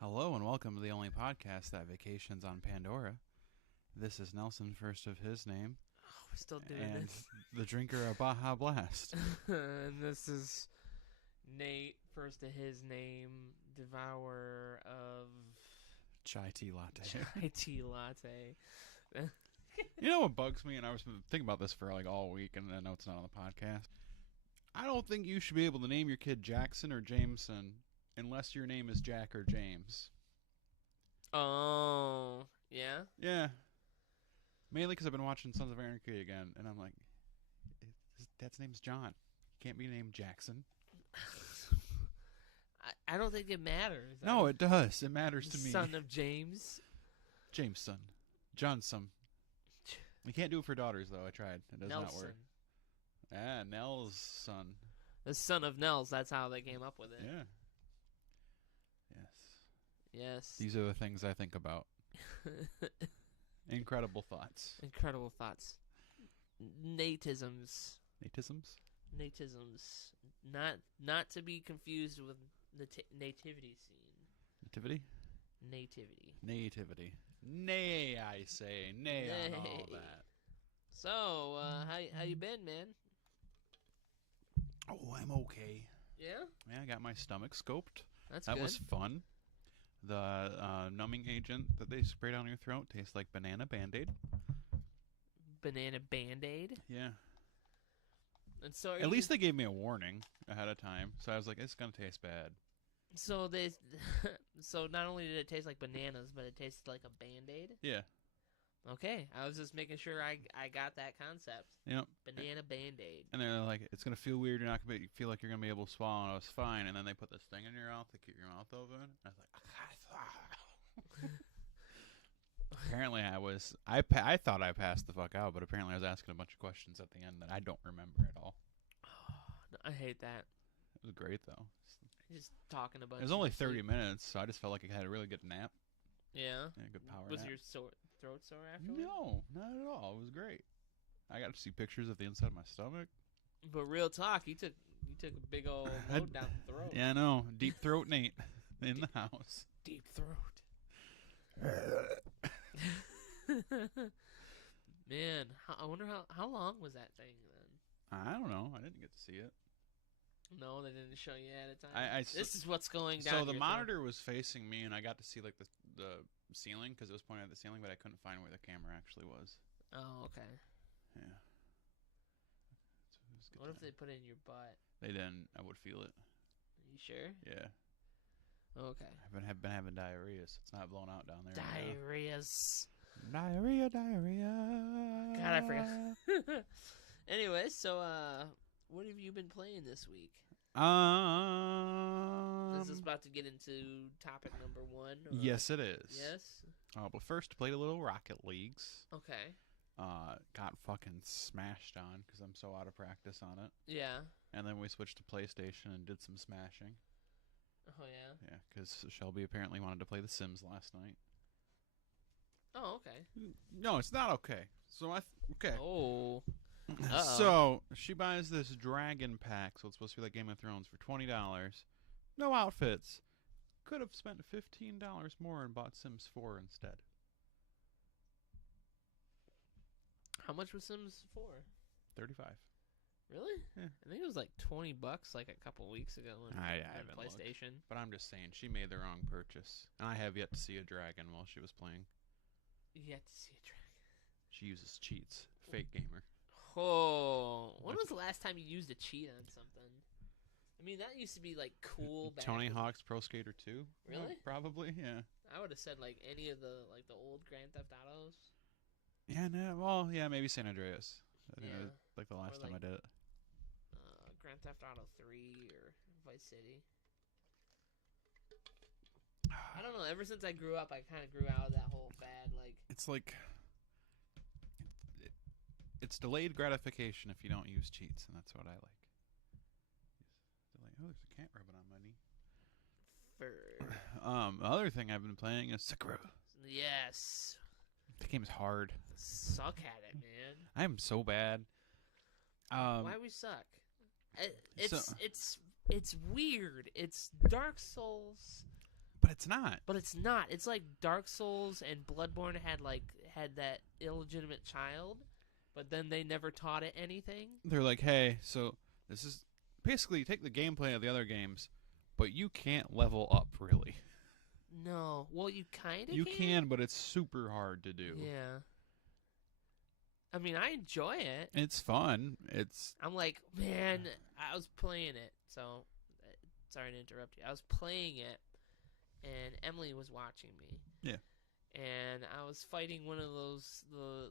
Hello and welcome to the only podcast that vacations on Pandora. This is Nelson, first of his name. Oh, we're still doing and this. The drinker of Baja Blast. And this is Nate, first of his name, devourer of Chai tea latte. chai tea latte. You know what bugs me? And I was thinking about this for like all week, and I know it's not on the podcast. I don't think you should be able to name your kid Jackson or Jameson unless your name is Jack or James. Oh, yeah? Yeah. Mainly because I've been watching Sons of Anarchy again, and I'm like, his dad's name's John. He can't be named Jackson. I don't think it matters. No, it does. It matters to me. Son of James. Jameson. Johnson. You can't do it for daughters, though. I tried. It does not work. Ah, Nell's son. The son of Nels. That's how they came up with it. Yeah. Yes. Yes. These are the things I think about. Incredible thoughts. Incredible thoughts. Natisms. Natisms? Natisms. Not to be confused with the nativity scene. Nativity? Nativity. Nativity. Nay, I say. Nay on all that. So, how you been, man? Oh, I'm okay. Yeah? Yeah, I got my stomach scoped. That's that good. was fun. The numbing agent that they spray down your throat tastes like banana Band-Aid. Banana Band-Aid? Yeah. And so At least they gave me a warning ahead of time, so I was like, it's going to taste bad. So so not only did it taste like bananas, but it tasted like a Band-Aid? Yeah. Okay, I was just making sure I got that concept. Yep. Banana Band-Aid. And they're like, it's going to feel weird, you're not going to feel like you're going to be able to swallow, and I was fine. And then they put this thing in your mouth to keep your mouth open. And I was like, apparently I thought I passed the fuck out, but apparently I was asking a bunch of questions at the end that I don't remember at all. I hate that. It was great, though. Just talking about. It was only 30 minutes, so I just felt like I had a really good nap. Yeah? Yeah, good power Was nap. your throat sore afterwards? No, not at all. It was great. I got to see pictures of the inside of my stomach. But real talk, you took a big old load down the throat. Yeah, I know. Deep throat Nate in the house. Deep throat. Man, I wonder how long was that thing then? I don't know. I didn't get to see it. No, they didn't show you at a time. This is what's going down. So the your monitor throat. was facing me, and I got to see like the ceiling because it was pointing at the ceiling, but I couldn't find where the camera actually was. Oh, okay. Yeah. It was a good What if time. they put it in your butt? They didn't? I would feel it. Are you sure? Yeah. Okay. I've been having diarrhea, so it's not blown out down there. Diarrheas. Diarrhea. God, I forgot. Anyway, so what have you been playing this week? Is this about to get into topic number 1? Or? Yes, it is. Yes? But first, played a little Rocket Leagues. Okay. Got fucking smashed on because I'm so out of practice on it. Yeah. And then we switched to PlayStation and did some smashing. Oh, yeah? Yeah, because Shelby apparently wanted to play The Sims last night. Oh, okay. No, it's not okay. So okay. Oh. Uh-oh. So she buys this dragon pack, so it's supposed to be like Game of Thrones, for $20. No outfits. Could have spent $15 more and bought Sims 4 instead. How much was Sims 4? $35. Really? Yeah. I think it was like $20 like a couple weeks ago on I haven't PlayStation. Looked. But I'm just saying, she made the wrong purchase. And I have yet to see a dragon while she was playing. You have to see a dragon. She uses cheats. Fake gamer. Oh, when was the last time you used a cheat on something? I mean, that used to be like cool. Tony Hawk's Pro Skater 2. Really? Probably, yeah. I would have said like any of the old Grand Theft Autos. Yeah, no, well, yeah, maybe San Andreas. I think Yeah. it was like the last time I did it. Grand Theft Auto 3 or Vice City. I don't know. Ever since I grew up, I kind of grew out of that whole fad. Like, it's like it's delayed gratification if you don't use cheats, and that's what I like. Oh, there's a cat rubbing on my knee. The other thing I've been playing is Sekiro. Yes. The game's hard. Suck at it, man. I am so bad. Why we suck? It's it's weird. It's Dark Souls, But it's not. but it's not. It's like Dark Souls and Bloodborne had that illegitimate child, but then they never taught it anything. They're like, hey, so this is basically take the gameplay of the other games, but you can't level up really. No. Well, you kind of You can, but it's super hard to do. Yeah. I mean, I enjoy it. It's fun. I'm like, man, I was playing it. So, sorry to interrupt you. I was playing it, and Emily was watching me. Yeah. And I was fighting one of those,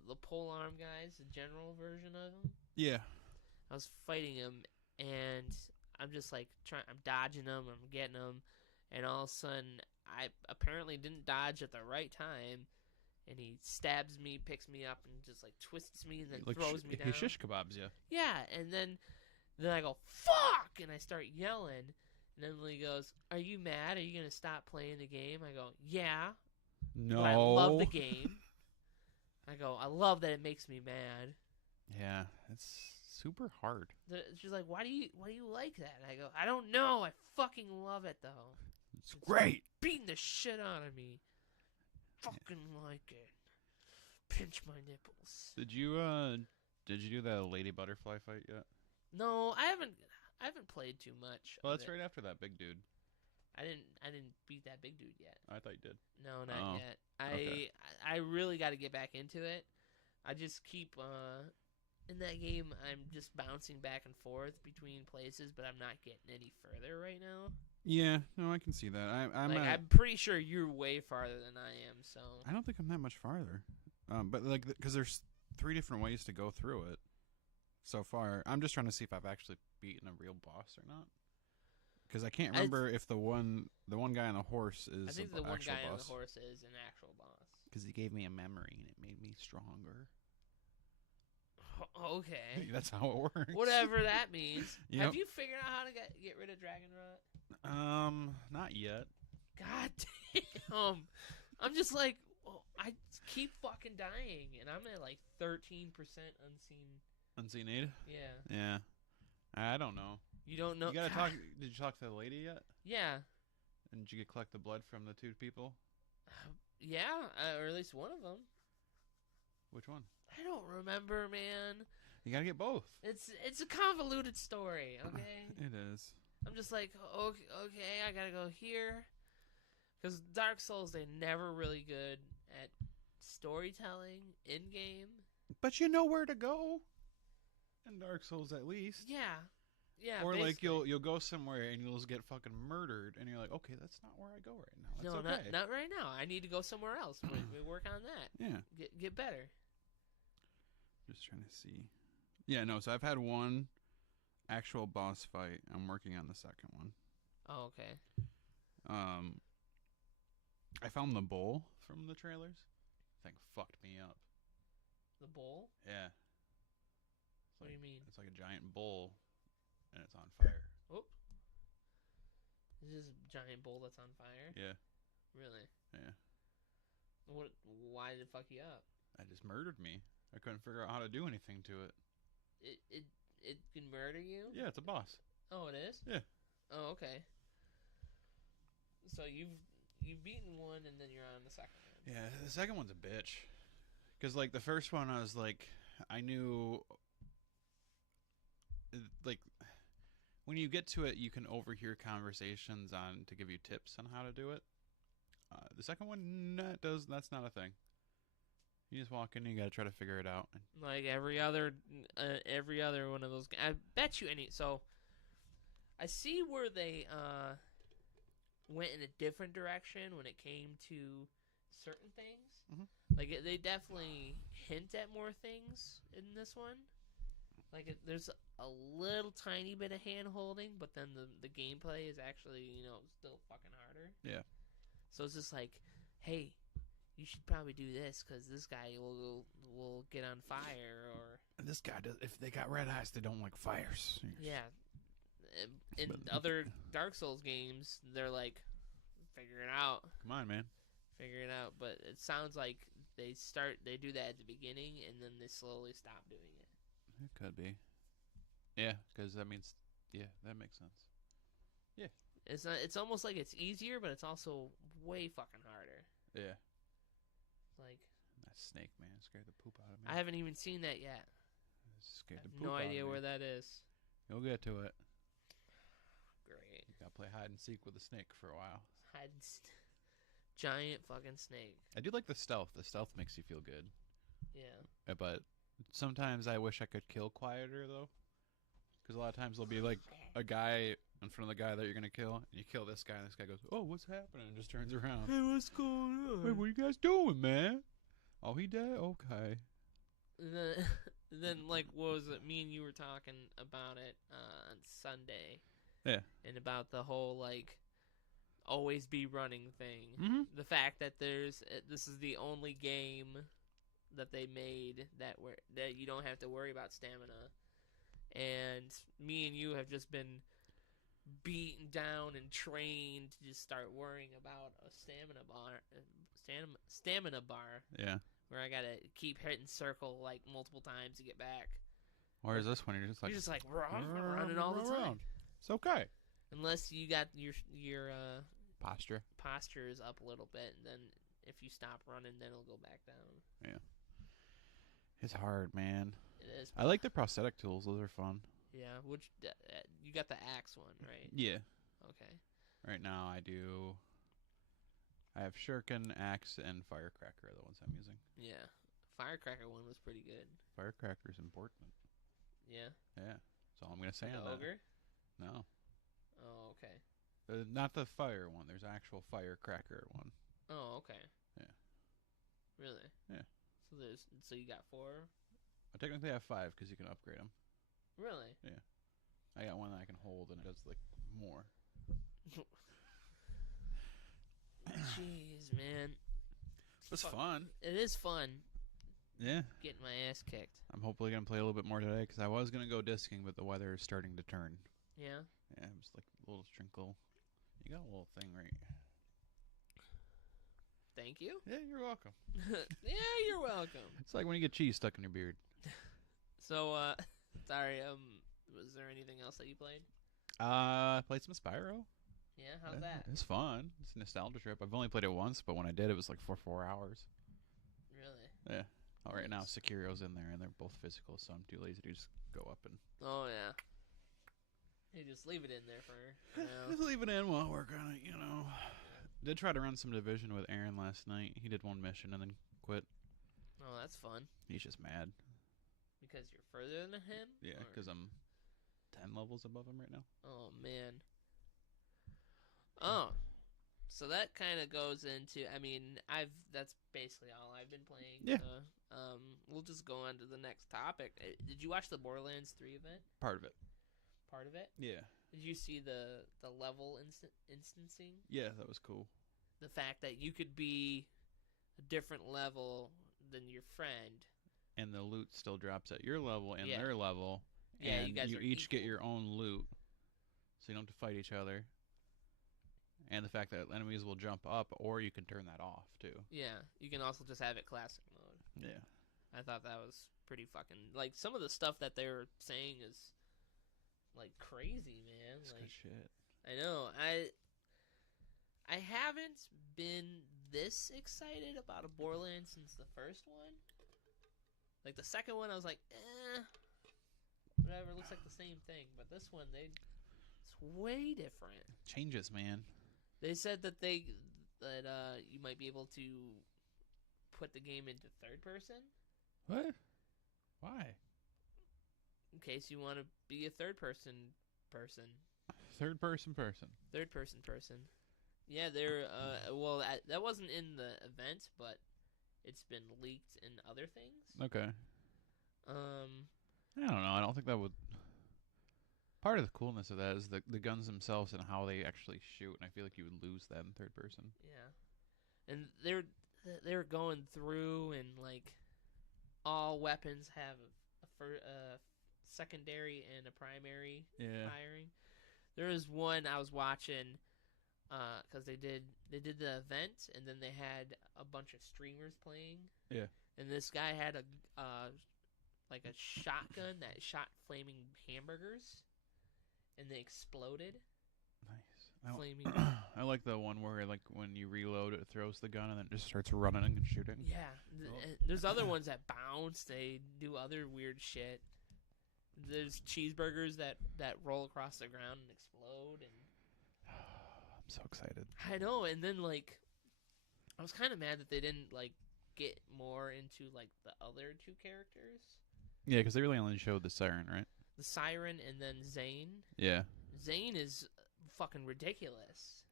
the pole arm guys, the general version of him. Yeah. I was fighting him, and I'm just like, I'm dodging him, I'm getting him, and all of a sudden, I apparently didn't dodge at the right time, and he stabs me, picks me up, and just like twists me, and then Like throws me down. He shish kebabs you. Yeah, and then I go, fuck! And I start yelling. And Emily goes, are you mad? Are you going to stop playing the game? I go, yeah. No. But I love the game. I go, I love that it makes me mad. Yeah, it's super hard. She's like, why do you like that? And I go, I don't know. I fucking love it, though. It's great. Beating the shit out of me. Fucking like it. Pinch my nipples. Did you do the lady butterfly fight yet? No, I haven't played too much. Well, that's right after that big dude. I didn't beat that big dude yet. I thought you did. No, not yet. Okay. I really got to get back into it. I just keep in that game. I'm just bouncing back and forth between places, but I'm not getting any further right now. Yeah, no, I can see that. I'm pretty sure you're way farther than I am. So I don't think I'm that much farther. But like, because there's 3 different ways to go through it. So far, I'm just trying to see if I've actually beaten a real boss or not. Because I can't remember if the one guy on the horse is. I think the one guy on the horse is an actual boss. Because he gave me a memory and it made me stronger. Okay. That's how it works. Whatever that means. Yep. Have you figured out how to get rid of dragon rot? Not yet. God damn. I'm just like, I keep fucking dying, and I'm at like 13% unseen. Unseen aid? Yeah. Yeah. I don't know. You don't know? You gotta talk. Did you talk to the lady yet? Yeah. And did you collect the blood from the 2 people? Yeah, or at least one of them. Which one? I don't remember, man. You gotta get both. It's a convoluted story, okay? It is. I'm just like, okay, I gotta go here. Because Dark Souls, they're never really good at storytelling in-game. But you know where to go. In Dark Souls, at least. Yeah. Yeah, or basically. like you'll go somewhere and you'll just get fucking murdered, and you're like, okay, that's not where I go right now. That's no, okay. not right now. I need to go somewhere else. we work on that. Yeah. Get better. Just trying to see. Yeah, no. So I've had one actual boss fight. I'm working on the second one. Oh, okay. I found the bowl from the trailers. That thing fucked me up. The bowl? Yeah. What do you mean? It's like a giant bowl, and it's on fire. Oh. This is a giant bowl that's on fire? Yeah. Really? Yeah. Why did it fuck you up? It just murdered me. I couldn't figure out how to do anything to it. It can murder you? Yeah, it's a boss. Oh, it is? Yeah. Oh, okay. So you've beaten one, and then you're on the second one. Yeah, the second one's a bitch. Because, like, the first one, I was like, I knew, like, when you get to it, you can overhear conversations to give you tips on how to do it. The second one, that's not a thing. You just walk in and you gotta try to figure it out. Like every other one of those. I bet you so I see where they went in a different direction when it came to certain things. Mm-hmm. Like they definitely hint at more things in this one. Like there's a little tiny bit of hand holding, but then the gameplay is actually still fucking harder. Yeah. So it's just like, hey, you should probably do this because this guy will get on fire, or this guy does. If they got red eyes, they don't like fires. Yeah. In other Dark Souls games, they're like, figure it out. Come on, man. Figure it out. But it sounds like they do that at the beginning, and then they slowly stop doing it. It could be. Yeah, because that means, yeah, that makes sense. Yeah. It's almost like it's easier, but it's also way fucking harder. Yeah. Like That snake, man, scared the poop out of me. I haven't even seen that yet. Scared I the have poop no out idea of me. where that is. You'll get to it. Great. You gotta play hide and seek with a snake for a while. Giant fucking snake. I do like the stealth. The stealth makes you feel good. Yeah. But sometimes I wish I could kill quieter, though. Because a lot of times there'll be, like, a guy in front of the guy that you're going to kill. And you kill this guy, and this guy goes, "Oh, what's happening?" And just turns around. Hey, what's going on? "Hey, what are you guys doing, man?" "Oh, he dead? Okay." Then, like, what was it? Me and you were talking about it on Sunday. Yeah. And about the whole, like, always be running thing. Mm-hmm. The fact that this is the only game that they made that you don't have to worry about stamina. And me and you have just been beaten down and trained to just start worrying about a stamina bar Yeah. where I gotta keep hitting circle like multiple times to get back. Or is this one you're just like... You're just like running all the time. It's okay. Unless you got your Posture. posture is up a little bit, and then if you stop running, then it'll go back down. Yeah. It's hard, man. It is. I like the prosthetic tools. Those are fun. Yeah, which you got the axe one, right? Yeah. Okay. Right now I have Shuriken, Axe, and Firecracker are the ones I'm using. Yeah, Firecracker one was pretty good. Firecracker's important. Yeah. Yeah. That's all I'm going to say The on that. ogre? No. Oh, okay. Not the fire one. There's actual Firecracker one. Oh, okay. Yeah. Really? Yeah. So you got 4? I technically have 5 because you can upgrade them. Really? Yeah. I got one that I can hold and it does like more. Jeez, man. It's fun. It is fun. Yeah. Getting my ass kicked. I'm hopefully going to play a little bit more today because I was going to go disking, but the weather is starting to turn. Yeah? Yeah, it was like a little trinkle. You got a little thing right. Thank you. Yeah, you're welcome. Yeah, you're welcome. It's like when you get cheese stuck in your beard. So, sorry, was there anything else that you played? I played some Spyro. Yeah, how's that? It's fun. It's a nostalgia trip. I've only played it once, but when I did, it was like for 4 hours. Really? Yeah. Oh, right now, Nice. Sekiro's in there, and they're both physical, so I'm too lazy to just go up and... Oh, yeah. You just leave it in there for now. Just leave it in while I work on it, you know. Did try to run some Division with Aaron last night. He did one mission and then quit. Oh, that's fun. He's just mad. Because you're further than him? Yeah, Or- because I'm 10 levels above him right now. Oh, man. Oh. So that kind of goes into, I mean, that's basically all I've been playing. Yeah. We'll just go on to the next topic. Did you watch the Borderlands 3 event? Part of it. Part of it? Yeah. Did you see the level instancing? Yeah, that was cool. The fact that you could be a different level than your friend. And the loot still drops at your level and Yeah. their level. Yeah, and you guys are each get equal. your own loot. So you don't have to fight each other. And the fact that enemies will jump up, or you can turn that off, too. Yeah, you can also just have it classic mode. Yeah. I thought that was pretty fucking... Like, some of the stuff that they were saying is, like, crazy, man. That's Like, good shit. I know. I haven't been this excited about a Borderlands since the first one. Like, the second one, I was like, whatever, looks like the same thing. But this one, it's way different. Changes, man. They said that you might be able to put the game into third person. What? Why? In case you want to be a third person. Third person. Third person. Yeah, they're well, that wasn't in the event, but it's been leaked in other things. Okay. I don't know. I don't think that would... Part of the coolness of that is the guns themselves and how they actually shoot, and I feel like you would lose that in third person. Yeah. And they're going through, and, like, all weapons have a secondary and a primary firing. There was one I was watching, because they did the event, and then they had a bunch of streamers playing. Yeah. And this guy had a shotgun that shot flaming hamburgers, and they exploded. Nice. flaming. I like the one where like when you reload, it throws the gun and then it just starts running and shooting. Yeah, there's other ones that bounce. They do other weird shit. There's cheeseburgers that roll across the ground and explode, and I'm so excited. I know. And then like, I was kind of mad that they didn't like get more into like the other two characters, Yeah, because they really only showed the siren, right? the Siren and then Zane. Yeah. Zane is fucking ridiculous.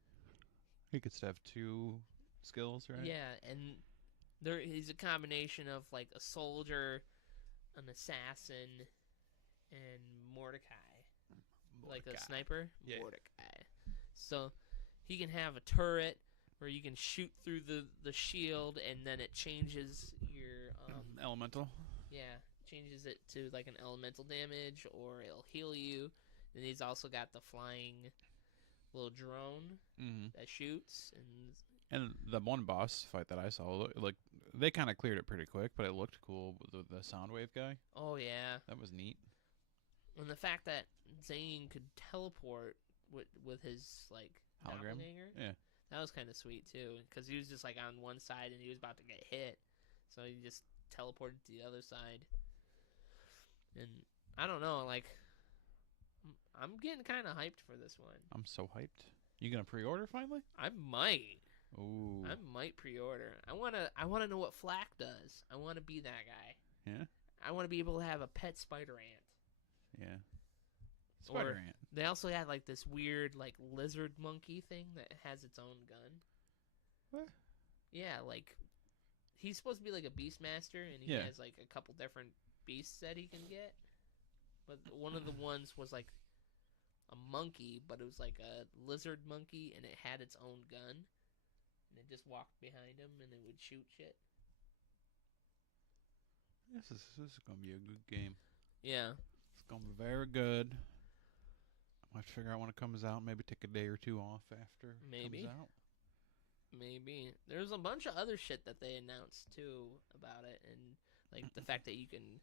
He could have 2 skills, right? Yeah, and he's a combination of like a soldier, an assassin, and Mordecai. Like a sniper. Yeah. Mordecai. So he can have a turret where you can shoot through the shield, and then it changes your elemental. yeah, changes it to like an elemental damage, or it'll heal you. And he's also got the flying little drone that shoots. And the one boss fight that I saw, like they kind of cleared it pretty quick, but it looked cool with the Soundwave guy. Oh yeah, That was neat. and the fact that Zane could teleport with his like Hologram? doppelganger, Yeah. that was kind of sweet too. Because he was just like on one side and he was about to get hit, so he just teleported to the other side. And I don't know, like I'm getting kind of hyped for this one. I'm so hyped. You gonna pre-order finally? I might. Ooh. I might pre-order. I wanna know what Flack does. I wanna be that guy. Yeah. I wanna be able to have a pet spider ant. Yeah. Spider Ant. They also had like this weird like lizard monkey thing that has its own gun. What? Yeah, like he's supposed to be like a beastmaster, and he has like a couple different beasts that he can get. But one of the ones was like a monkey, but it was like a lizard monkey, and it had its own gun, and it just walked behind him, and it would shoot shit. This is gonna be a good game. Yeah. It's gonna be very good. I might figure out when it comes out. Maybe take a day or 2 off after it comes out. Maybe. There's a bunch of other shit that they announced too about it, and like the fact that you can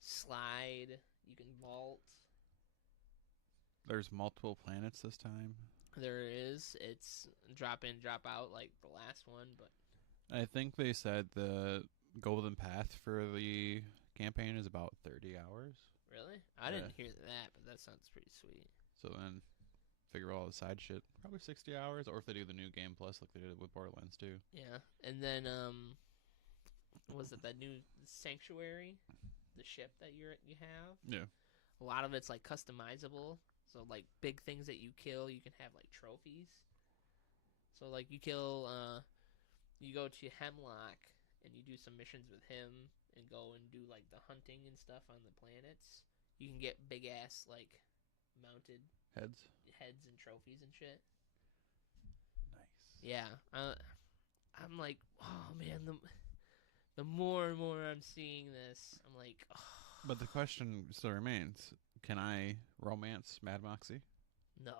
slide, you can vault. There's multiple planets this time. There is. It's drop in, drop out like the last one, but I think they said the golden path for the campaign is about 30 hours. really? I didn't hear that, but that sounds pretty sweet. So then figure all the side shit. Probably 60 hours, or if they do the new game plus like they did with Borderlands 2. Yeah. And then was it that new Sanctuary? The ship that you have? Yeah. A lot of it's like customizable. So like big things that you kill, you can have like trophies. So like you kill you go to Hemlock and you do some missions with him and go and do like the hunting and stuff on the planets. You can get big ass like mounted Heads and trophies and shit. Nice. Yeah. I'm like, oh man, the more and more I'm seeing this, I'm like, oh. But the question still remains: can I romance Mad Moxie? No.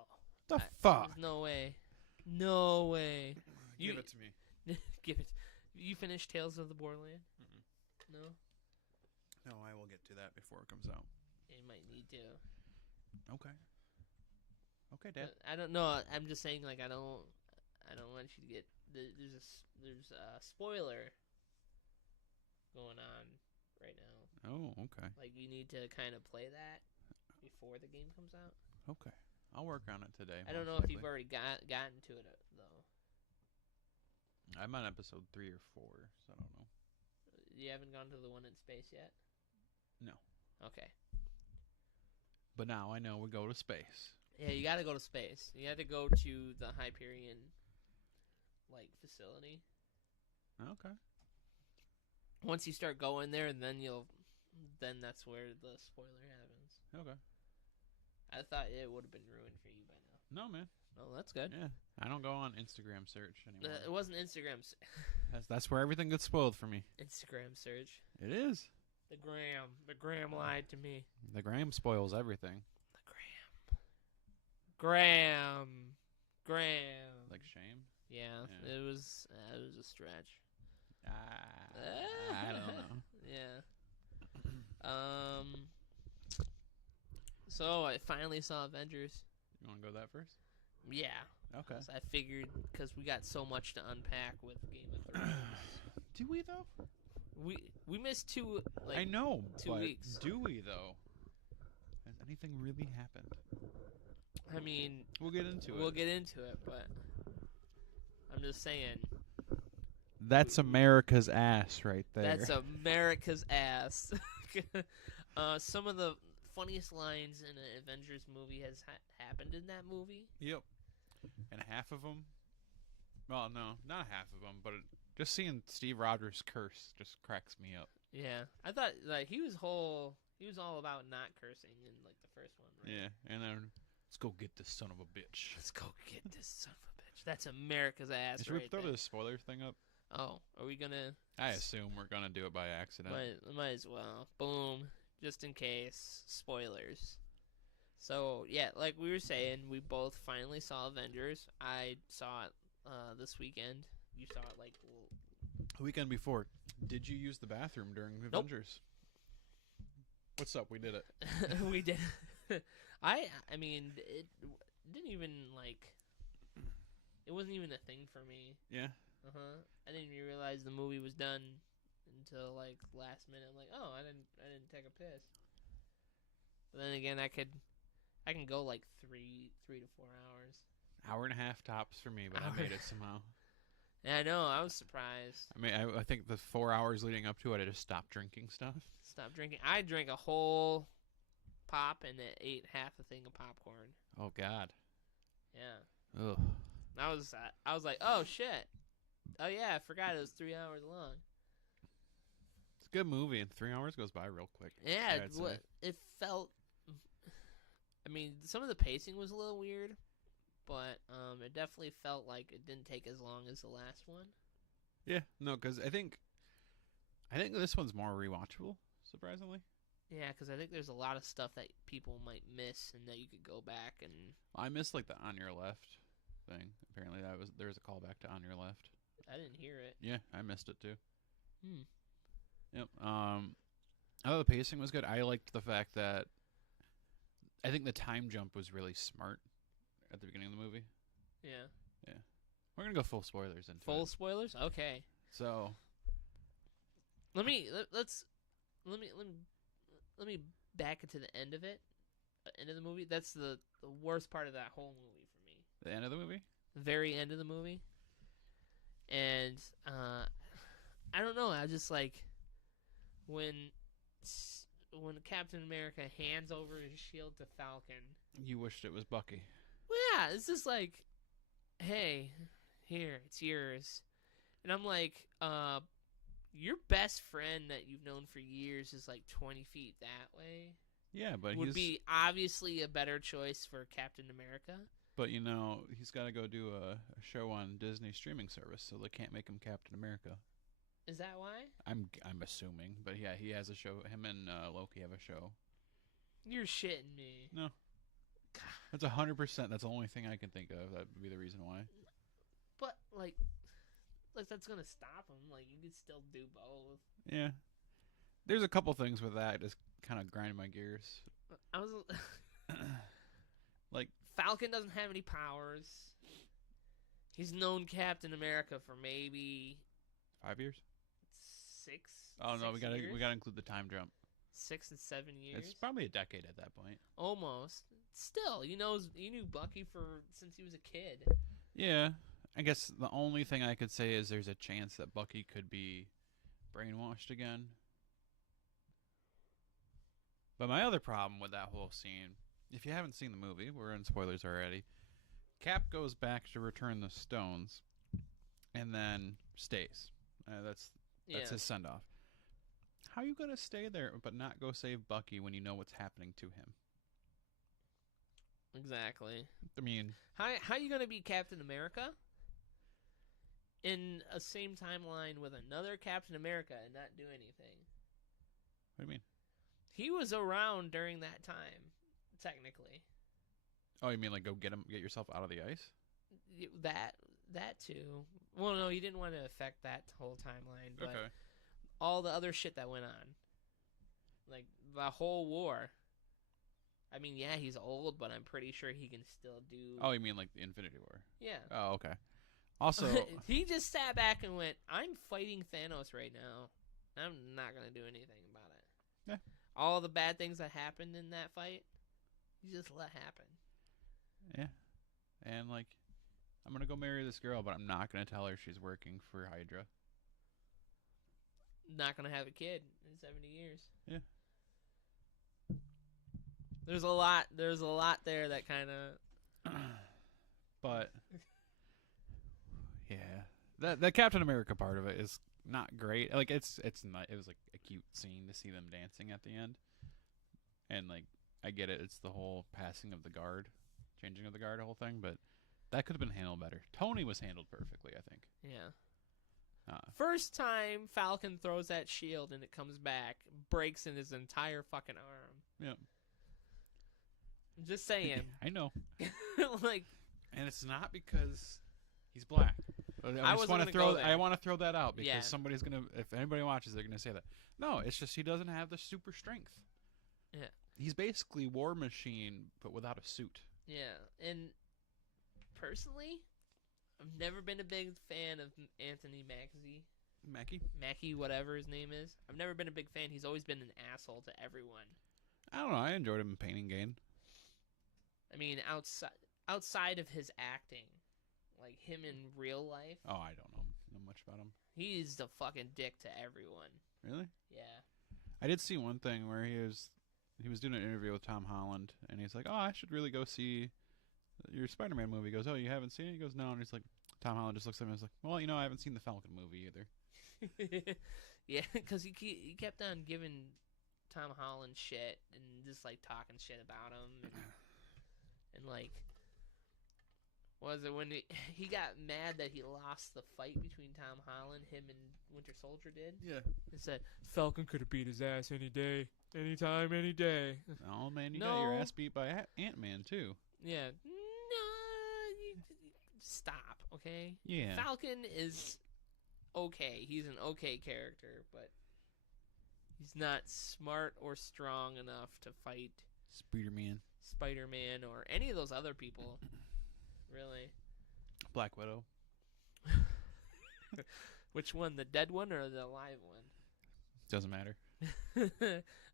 The fuck? There's no way. No way. Give it to me. Give it. You finished Tales of the Borderland? Mm-mm. No? No, I will get to that before it comes out. You might need to. Okay. Okay, Dad. But I don't know. I'm just saying, like, I don't want you to get. There's a spoiler going on right now. Oh, okay. Like, you need to kind of play that before the game comes out. Okay. I'll work on it today. I don't know if you've already gotten to it, though. I'm on episode 3 or 4, so I don't know. You haven't gone to the one in space yet? No. Okay. But now I know we go to space. Yeah, you gotta go to space. You have to go to the Hyperion, like, facility. Okay. Once you start going there, then that's where the spoiler happens. Okay. I thought it would have been ruined for you by now. No, man. Oh, that's good. Yeah. I don't go on Instagram search anymore. It wasn't Instagram. That's where everything gets spoiled for me. Instagram search. It is. The gram lied to me. The gram spoils everything. The gram. Like shame? Yeah. Yeah. It was a stretch. I don't know. Yeah. So I finally saw Avengers. You want to go that first? Yeah. Okay. I figured because we got so much to unpack with Game of Thrones. Do we though? We missed two. Like, I know, 2 but weeks. do we though? Has anything really happened? I mean, We'll get into we'll it. get into it, but I'm just saying. That's America's ass right there. That's America's ass. Some of the funniest lines in an Avengers movie has happened in that movie. Yep. And half of them. Well, no, not half of them, but just seeing Steve Rogers curse just cracks me up. Yeah, I thought like he was all about not cursing in like the first one, right? Yeah, and then let's go get this son of a bitch. Let's go get this son of a bitch. That's America's ass. Should we throw the spoiler thing up? Oh, are we gonna? I assume we're gonna do it by accident. Might as well. Boom. Just in case. Spoilers. So yeah, like we were saying, we both finally saw Avengers. I saw it this weekend. You saw it like the weekend before. Did you use the bathroom during Avengers? What's up? We did it. We did. I mean, it didn't even like. It wasn't even a thing for me. Yeah. I didn't even realize the movie was done until like last minute. I'm like, oh, I didn't take a piss. But then again, I can go like 3 to 4 hours. Hour and a half tops for me, but I made it somehow. Yeah, I know. I was surprised. I mean, I think the 4 hours leading up to it, I just stopped drinking stuff. Stopped drinking. I drank a whole pop and ate half a thing of popcorn. Oh God. Yeah. Ugh. I was like, oh shit. Oh yeah, I forgot it was 3 hours long. It's a good movie, and 3 hours goes by real quick. Yeah, it felt. I mean, some of the pacing was a little weird, but it definitely felt like it didn't take as long as the last one. Yeah, no, because I think this one's more rewatchable, surprisingly. Yeah, because I think there's a lot of stuff that people might miss, and that you could go back and. I missed like the On Your Left thing. Apparently, there was a callback to On Your Left. I didn't hear it. Yeah, I missed it too. Hmm. Yep. I thought the pacing was good. I liked the fact that I think the time jump was really smart at the beginning of the movie. Yeah. Yeah. We're gonna go full spoilers into Full it. spoilers? Okay. So let me back it to the end of it. End of the movie. That's the worst part of that whole movie for me. the end of the movie? The very end of the movie. And I don't know. I just like when Captain America hands over his shield to Falcon. You wished it was Bucky. Well, yeah, it's just like, hey, here, it's yours. And I'm like, your best friend that you've known for years is like 20 feet that way. Yeah, but would be obviously a better choice for Captain America. But you know, he's got to go do a show on Disney streaming service, so they can't make him Captain America. Is that why? I'm assuming, but yeah, he has a show. Him and Loki have a show. You're shitting me. No, that's 100%. That's the only thing I can think of. That would be the reason why. But like that's gonna stop him. Like you could still do both. Yeah, there's a couple things with that just kind of grind my gears. I was like Falcon doesn't have any powers. He's known Captain America for maybe 5 years. 6. Oh no, 6 years? we gotta include the time jump. 6 and 7 years. It's probably a decade at that point. Almost. Still, you knew Bucky since he was a kid. Yeah, I guess the only thing I could say is there's a chance that Bucky could be brainwashed again. But my other problem with that whole scene, if you haven't seen the movie, we're in spoilers already. Cap goes back to return the stones, and then stays. That's his send off. How are you gonna stay there but not go save Bucky when you know what's happening to him? Exactly. I mean, how are you gonna be Captain America in a same timeline with another Captain America and not do anything? What do you mean? He was around during that time, technically. Oh, you mean like go get yourself out of the ice? That too. Well, no, he didn't want to affect that whole timeline, but okay. All the other shit that went on, like the whole war. I mean, yeah, he's old, but I'm pretty sure he can still do. Oh, you mean like the Infinity War? Yeah. Oh, okay. Also, he just sat back and went, "I'm fighting Thanos right now. I'm not gonna do anything about it." Yeah. All the bad things that happened in that fight, you just let happen. yeah. And like, I'm gonna go marry this girl, but I'm not gonna tell her she's working for Hydra. Not gonna have a kid in 70 years. Yeah. There's a lot there that kind of. But yeah, that Captain America part of it is not great. Like it's not. It was like a cute scene to see them dancing at the end, and like I get it. It's the whole passing of the guard, changing of the guard, whole thing. But that could have been handled better. Tony was handled perfectly, I think. Yeah. First time Falcon throws that shield and it comes back, breaks in his entire fucking arm. Yeah. I'm just saying. I know. Like, and it's not because he's black. I want to throw that out because somebody's gonna. If anybody watches, they're gonna say that. No, it's just he doesn't have the super strength. Yeah. He's basically War Machine, but without a suit. Yeah, and personally, I've never been a big fan of Anthony Mackie, whatever his name is. I've never been a big fan. He's always been an asshole to everyone. I don't know. I enjoyed him in Pain and Gain. I mean, outside of his acting, like him in real life. Oh, I don't know much about him. He's the fucking dick to everyone. Really? Yeah. I did see one thing where he was doing an interview with Tom Holland, and he's like, "Oh, I should really go see your Spider-Man movie." He goes, "Oh, you haven't seen it?" He goes, "No." And he's like, Tom Holland just looks at him and is like, "Well, I haven't seen the Falcon movie either." Yeah, because he kept on giving Tom Holland shit and just like talking shit about him, and like, was it when he got mad that he lost the fight between Tom Holland, him and Winter Soldier did? Yeah. He said Falcon could have beat his ass any day, anytime, any day. Oh man, you got your ass beat by Ant-Man too. Yeah. No, stop. Okay. Yeah. Falcon is okay. He's an okay character, but he's not smart or strong enough to fight Spider-Man or any of those other people. Really. Black Widow. Which one? The dead one or the alive one? Doesn't matter.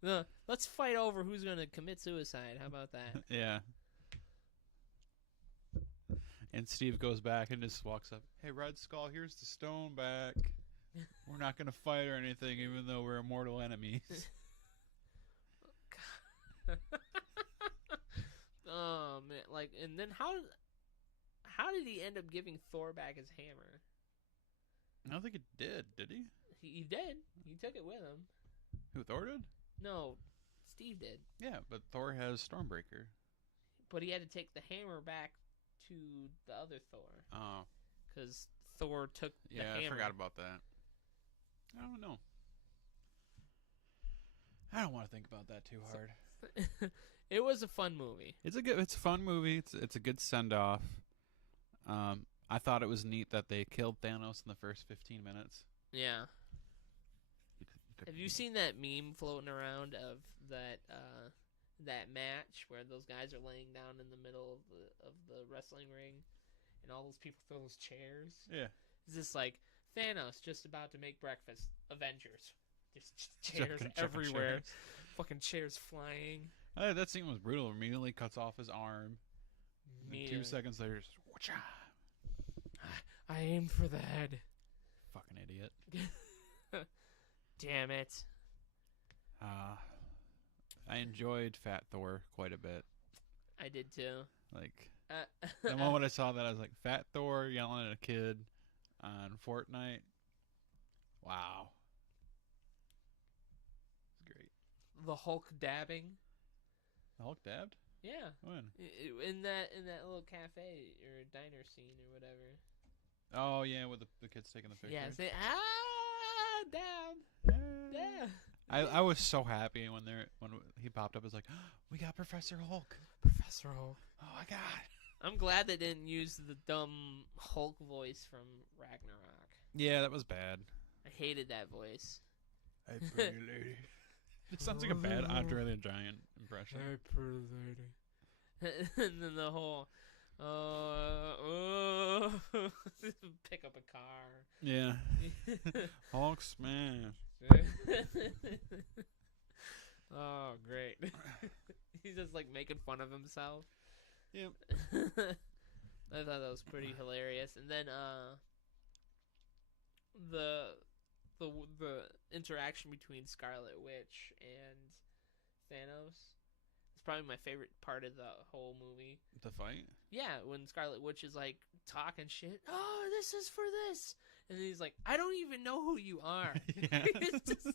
No, let's fight over who's going to commit suicide. How about that? Yeah. And Steve goes back and just walks up. "Hey, Red Skull, here's the stone back. We're not going to fight or anything, even though we're immortal enemies." Oh man! Like, and then how did he end up giving Thor back his hammer? I don't think he did he? He did. He took it with him. Who, Thor did? No, Steve did. Yeah, but Thor has Stormbreaker. But he had to take the hammer back to the other Thor. Oh. Because Thor took the hammer. Yeah, I forgot about that. I don't know. I don't want to think about that too hard. It was a fun movie. It's a fun movie. It's a good send off. I thought it was neat that they killed Thanos in the first 15 minutes. Yeah. Have you seen that meme floating around of that match where those guys are laying down in the middle of the wrestling ring, and all those people throw those chairs? Yeah. It's just like Thanos just about to make breakfast. Avengers, just chairs everywhere. Chairs. Fucking chairs flying. That scene was brutal. Immediately cuts off his arm. 2 seconds later, just, whatcha? I aimed for the head. Fucking idiot. Damn it. I enjoyed Fat Thor quite a bit. I did too. Like, the moment I saw that, I was like, Fat Thor yelling at a kid on Fortnite. Wow. It's great. The Hulk dabbing. The Hulk dabbed? Yeah. When? In that little cafe or diner scene or whatever. Oh yeah, with the kids taking the picture. Yeah, say dab. Dab. I was so happy when he popped up. I was like, oh, we got Professor Hulk. Professor Hulk. Oh my god. I'm glad they didn't use the dumb Hulk voice from Ragnarok. Yeah, that was bad. I hated that voice. Hey, pretty lady. It sounds like a bad Andre the Giant impression. Hey, pretty lady. And then the whole, pick up a car. Yeah. Hulk smash. Oh, great. He's just like making fun of himself. Yep. I thought that was pretty hilarious. And then the interaction between Scarlet Witch and Thanos is probably my favorite part of the whole movie. The fight? Yeah, when Scarlet Witch is like talking shit. Oh, this is for this. And he's like, I don't even know who you are. Yeah. It's just,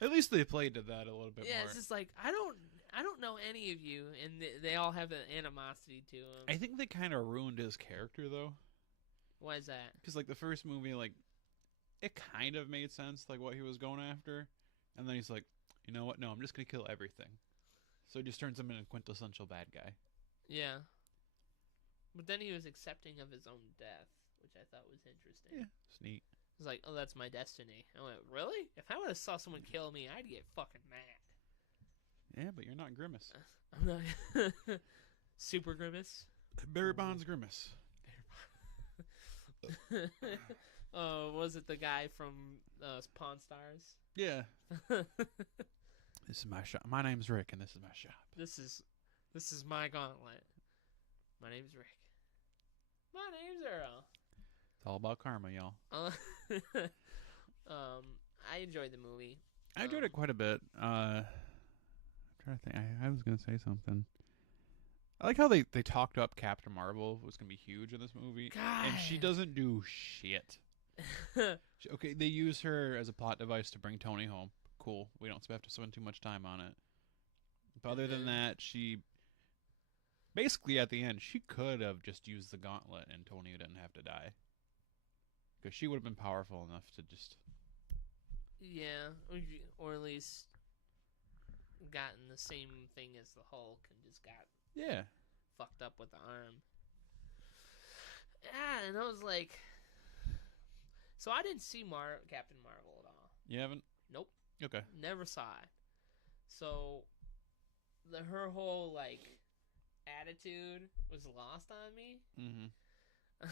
at least they played to that a little bit yeah, more. it's just like, I don't know any of you, and they all have an animosity to him. I think they kind of ruined his character, though. Why is that? Because, like, the first movie, like, it kind of made sense, like, what he was going after. And then he's like, you know what? No, I'm just going to kill everything. So he just turns him into a quintessential bad guy. Yeah. But then he was accepting of his own death, which I thought was interesting. Yeah, it's neat. He was like, oh, that's my destiny. I went, really? If I would have saw someone kill me, I'd get fucking mad. Yeah, but you're not Grimace. I'm not... Super Grimace? Barry Bonds Grimace. Was it the guy from Pawn Stars? Yeah. This is my shop. My name's Rick, and this is my shop. This is my gauntlet. My name's Rick. My name's Earl. It's all about karma, y'all. I enjoyed the movie. I enjoyed it quite a bit. I'm trying to think. I was going to say something. I like how they talked up Captain Marvel was going to be huge in this movie. God. And she doesn't do shit. Okay, they use her as a plot device to bring Tony home. Cool. We don't have to spend too much time on it. But other than that, she... Basically, at the end, she could have just used the gauntlet and Tony didn't have to die. Because she would have been powerful enough to just... Yeah, or at least gotten the same thing as the Hulk and just got fucked up with the arm. Yeah, and I was like... So I didn't see Captain Marvel at all. You haven't? Nope. Okay. Never saw it. So her whole, like, attitude was lost on me. Mm-hmm.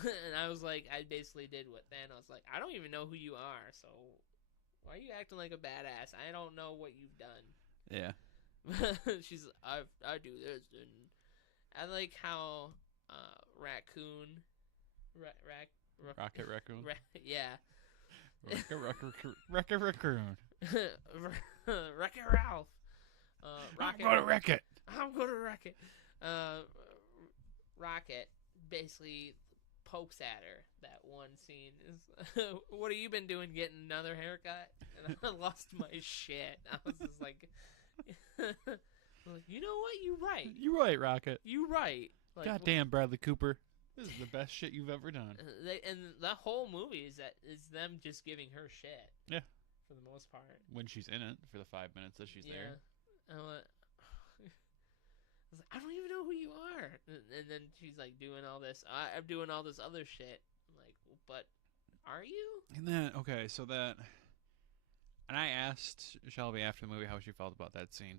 And I was like, I basically did what Thanos, like, I don't even know who you are, so why are you acting like a badass? I don't know what you've done. Yeah. She's, I do this, and I like how Raccoon, Rocket Raccoon. yeah. Rocket Raccoon. Wreck-It Ralph. I'm going to wreck it. I'm going to wreck it. Rocket basically pokes at her. That one scene is, what have you been doing, getting another haircut? And I lost my shit. I was just like, you know what? You right. You right, Rocket. You right. Like, goddamn, Bradley Cooper. This is the best shit you've ever done. And the whole movie is them just giving her shit. Yeah. For the most part. When she's in it, for the 5 minutes that she's there. I was like, I don't even know who you are. And then she's like doing all this. I'm doing all this other shit. I'm like, but are you? And then, okay, so that... And I asked Shelby after the movie how she felt about that scene.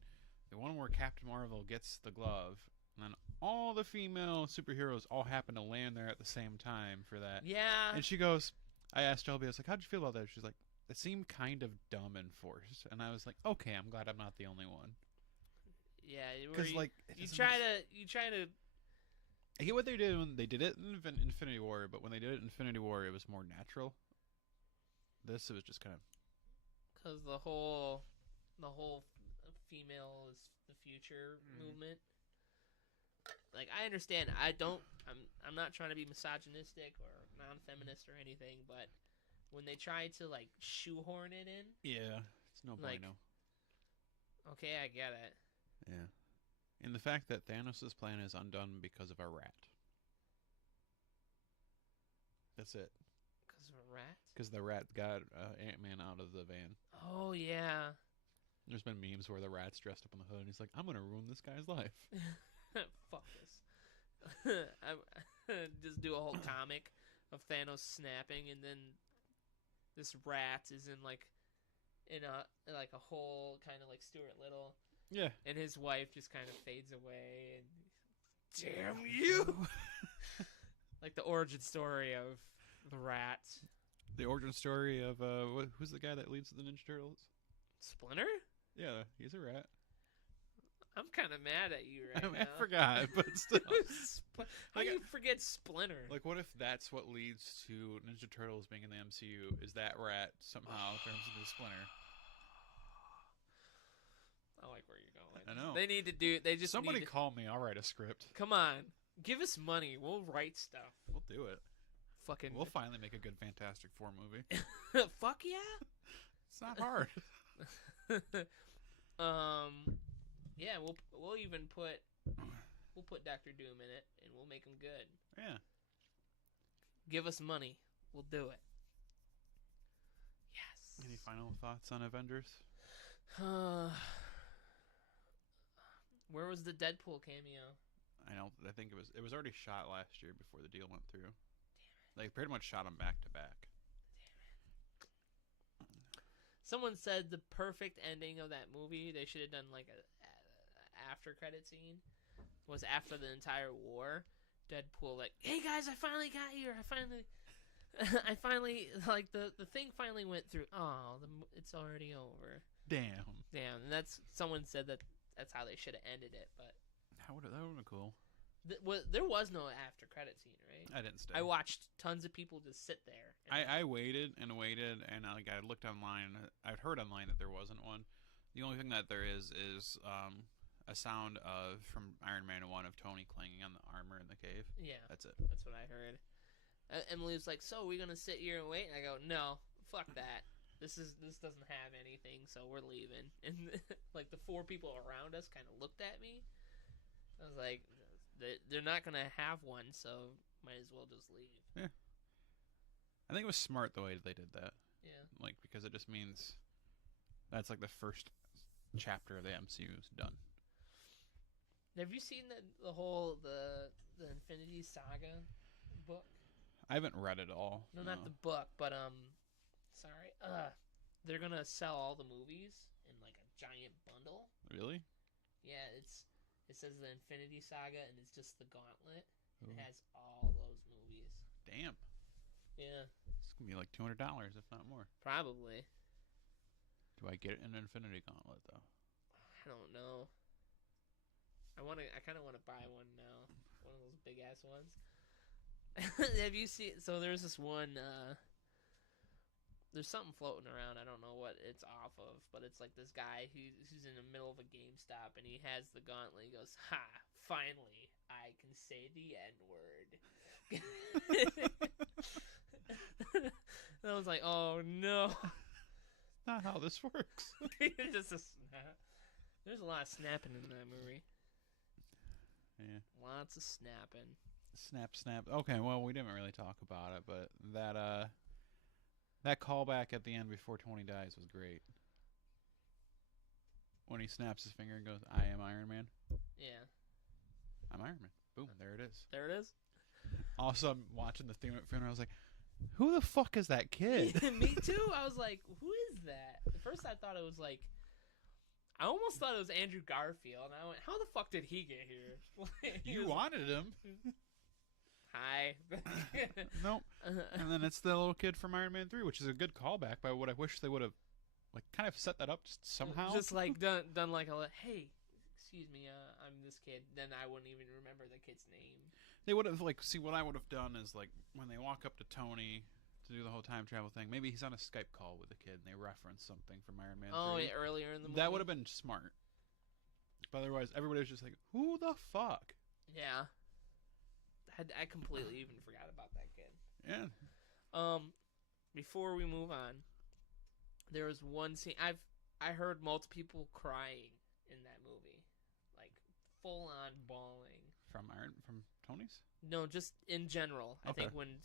The one where Captain Marvel gets the glove, and then all the female superheroes all happen to land there at the same time for that. Yeah. And she goes, I asked Shelby, I was like, how'd you feel about that? She's like, it seemed kind of dumb and forced. And I was like, okay, I'm glad I'm not the only one. Yeah, because like you try to. I get what they did when they did it in Infinity War, but when they did it in Infinity War, it was more natural. This, it was just kind of. Because the whole female is the future movement. Like, I understand. I'm not trying to be misogynistic or non-feminist or anything, but when they try to like shoehorn it in, yeah, it's no bueno. Okay, I get it. Yeah, and the fact that Thanos' plan is undone because of a rat. That's it. Because of a rat? Because the rat got Ant-Man out of the van. Oh, yeah. There's been memes where the rat's dressed up on the hood and he's like, I'm going to ruin this guy's life. Fuck this. Just do a whole comic of Thanos snapping, and then this rat is in like in a like a hole, kind of like Stuart Little, Yeah. and his wife just kind of fades away. And Damn you! like the origin story of the rat. The origin story of who's the guy that leads the Ninja Turtles? Splinter? Yeah, he's a rat. I'm kind of mad at you right now. I forgot, but still. How do you forget Splinter? Like, what if that's what leads to Ninja Turtles being in the MCU? Is that rat somehow turns into Splinter? I like where you're going. I know. They need to do. They just Somebody need to, call me. I'll write a script. Come on, give us money. We'll write stuff. We'll do it. Fucking. We'll finally make a good Fantastic Four movie. Fuck yeah. It's not hard. Yeah, we'll even put Doctor Doom in it, and we'll make him good. Yeah. Give us money, we'll do it. Yes. Any final thoughts on Avengers? Where was the Deadpool cameo? I think it was already shot last year before the deal went through. They pretty much shot them back to back. Someone said the perfect ending of that movie, they should have done like a after credit scene, was after the entire war. Deadpool like, hey guys, I finally got here. I finally like the thing finally went through. Oh, it's already over. Damn. And someone said that's how they should have ended it, but That would have been cool. There was no after credit scene, right? I didn't stay. I watched tons of people just sit there. I waited, and I looked online. I'd heard online that there wasn't one. The only thing that there is a sound from Iron Man 1 of Tony clanging on the armor in the cave. Yeah, that's it. That's what I heard. Emily was like, "So we're gonna sit here and wait?" And I go, "No, fuck that. This doesn't have anything, so we're leaving." And like the four people around us kind of looked at me. I was like, "They're not gonna have one, so might as well just leave." Yeah. I think it was smart the way they did that. Yeah. Like, because it just means that's like the first chapter of the MCU is done. Have you seen the whole the Infinity Saga book? I haven't read it all. No, not the book, but sorry. They're gonna sell all the movies in like a giant bundle. Really? Yeah, it says the Infinity Saga, and it's just the Gauntlet. Ooh. It has all those movies. Damn. Yeah. It's gonna be like $200, if not more. Probably. Do I get it in an Infinity Gauntlet though? I don't know. I kind of want to buy one now. One of those big ass ones. Have you seen? So there's this one. There's something floating around. I don't know what it's off of, but it's like this guy who's in the middle of a GameStop, and he has the gauntlet. He goes, "Ha! Finally, I can say the N-word." And I was like, "Oh no!" Not how this works. Just a snap. There's a lot of snapping in that movie. Yeah. Lots of snapping. Snap. Okay, well, we didn't really talk about it, but that callback at the end before Tony dies was great. When he snaps his finger and goes, "I am Iron Man." Yeah. I'm Iron Man. Boom, there it is. There it is. Also, I'm watching the funeral. I was like, who the fuck is that kid? Me too. I was like, who is that? At first, I thought it was like, I almost thought it was Andrew Garfield. And I went, how the fuck did he get here? You wanted him. Hi. Nope. And then it's the little kid from Iron Man 3, which is a good callback, but what I wish they would have like kind of set that up just somehow. Just like done like hey, excuse me, I'm this kid. Then I wouldn't even remember the kid's name. They would have what I would have done is like when they walk up to Tony to do the whole time travel thing, maybe he's on a Skype call with a kid and they reference something from Iron Man 3. Oh, yeah, earlier in the movie. That would have been smart. But otherwise, everybody was just like, who the fuck? Yeah. I completely even forgot about that kid. Yeah. Before we move on, there was one scene I heard multiple people crying in that movie, like full on bawling. From Tony's? No, just in general. Okay. I think when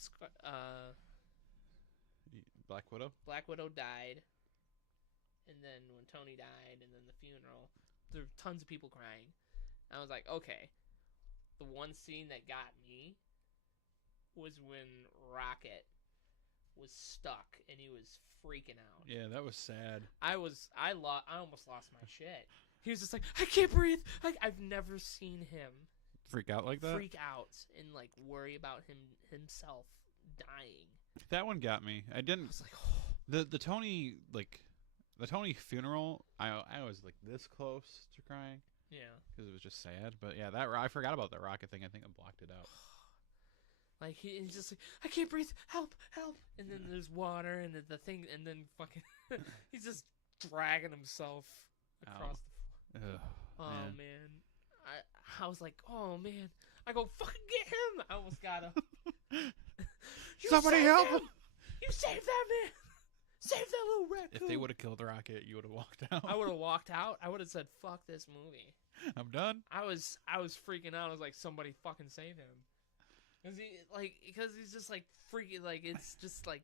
Black Widow died, and then when Tony died, and then the funeral, there were tons of people crying. And I was like, okay. The one scene that got me was when Rocket was stuck and he was freaking out. Yeah, that was sad. I almost lost my shit. He was just like, I can't breathe. Like, I've never seen him Freak out like that? freak out and like worry about himself dying. That one got me. I didn't. I was like, oh. The Tony funeral. I was like this close to crying. Yeah. Because it was just sad. But yeah, I forgot about that rocket thing. I think I blocked it out. Like he's just like, I can't breathe. Help, help. And then there's water and the thing, and then fucking he's just dragging himself across the floor. Ugh, Man. I was like, oh man. I go, fucking get him. I almost got him. Somebody help him. You saved that man. Save that little raccoon. If they would have killed the rocket, you would have walked out. I would have walked out. I would have said, fuck this movie. I'm done. I was freaking out. I was like, somebody fucking save him. Because he's just like freaking, like, it's just like.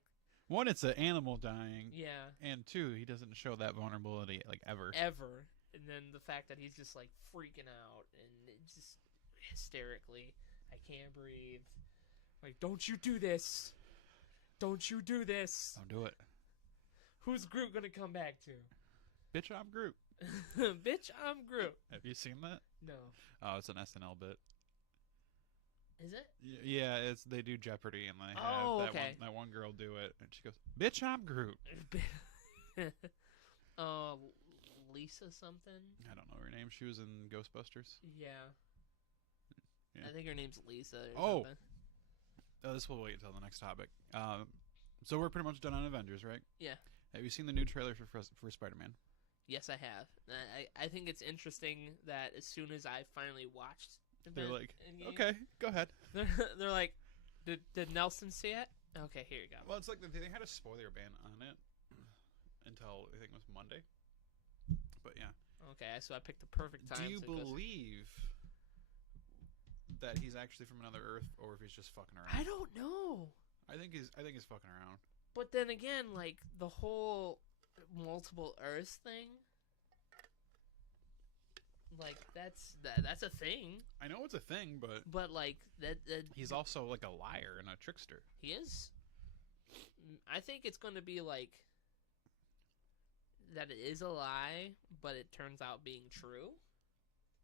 One, it's an animal dying. Yeah. And two, he doesn't show that vulnerability, like, ever. Ever. And then the fact that he's just like freaking out and just hysterically, I can't breathe. Like, don't you do this. Don't you do this. Don't do it. Who's Groot gonna come back to? Bitch, I'm Groot. Bitch, I'm Groot. Have you seen that? No. Oh, it's an SNL bit. Is it? Yeah, they do Jeopardy, and they have that one girl do it, and she goes, "Bitch, I'm Groot." Lisa something. I don't know her name. She was in Ghostbusters. Yeah. Yeah. I think her name's Lisa. Or something. Oh, this will wait until the next topic. So we're pretty much done on Avengers, right? Yeah. Have you seen the new trailer for Spider-Man? Yes, I have. I think it's interesting that as soon as I finally watched, they're like, okay, go ahead. They're like, did Nelson see it? Okay, here you go. Well, it's like they had a spoiler ban on it until I think it was Monday. But yeah. Okay, so I picked the perfect time. Do you believe that he's actually from another Earth, or if he's just fucking around? I don't know. I think he's fucking around. But then again, like the whole multiple Earths thing, like that's a thing. I know it's a thing, but like that he's also like a liar and a trickster. He is. I think it's going to be like that it is a lie, but it turns out being true.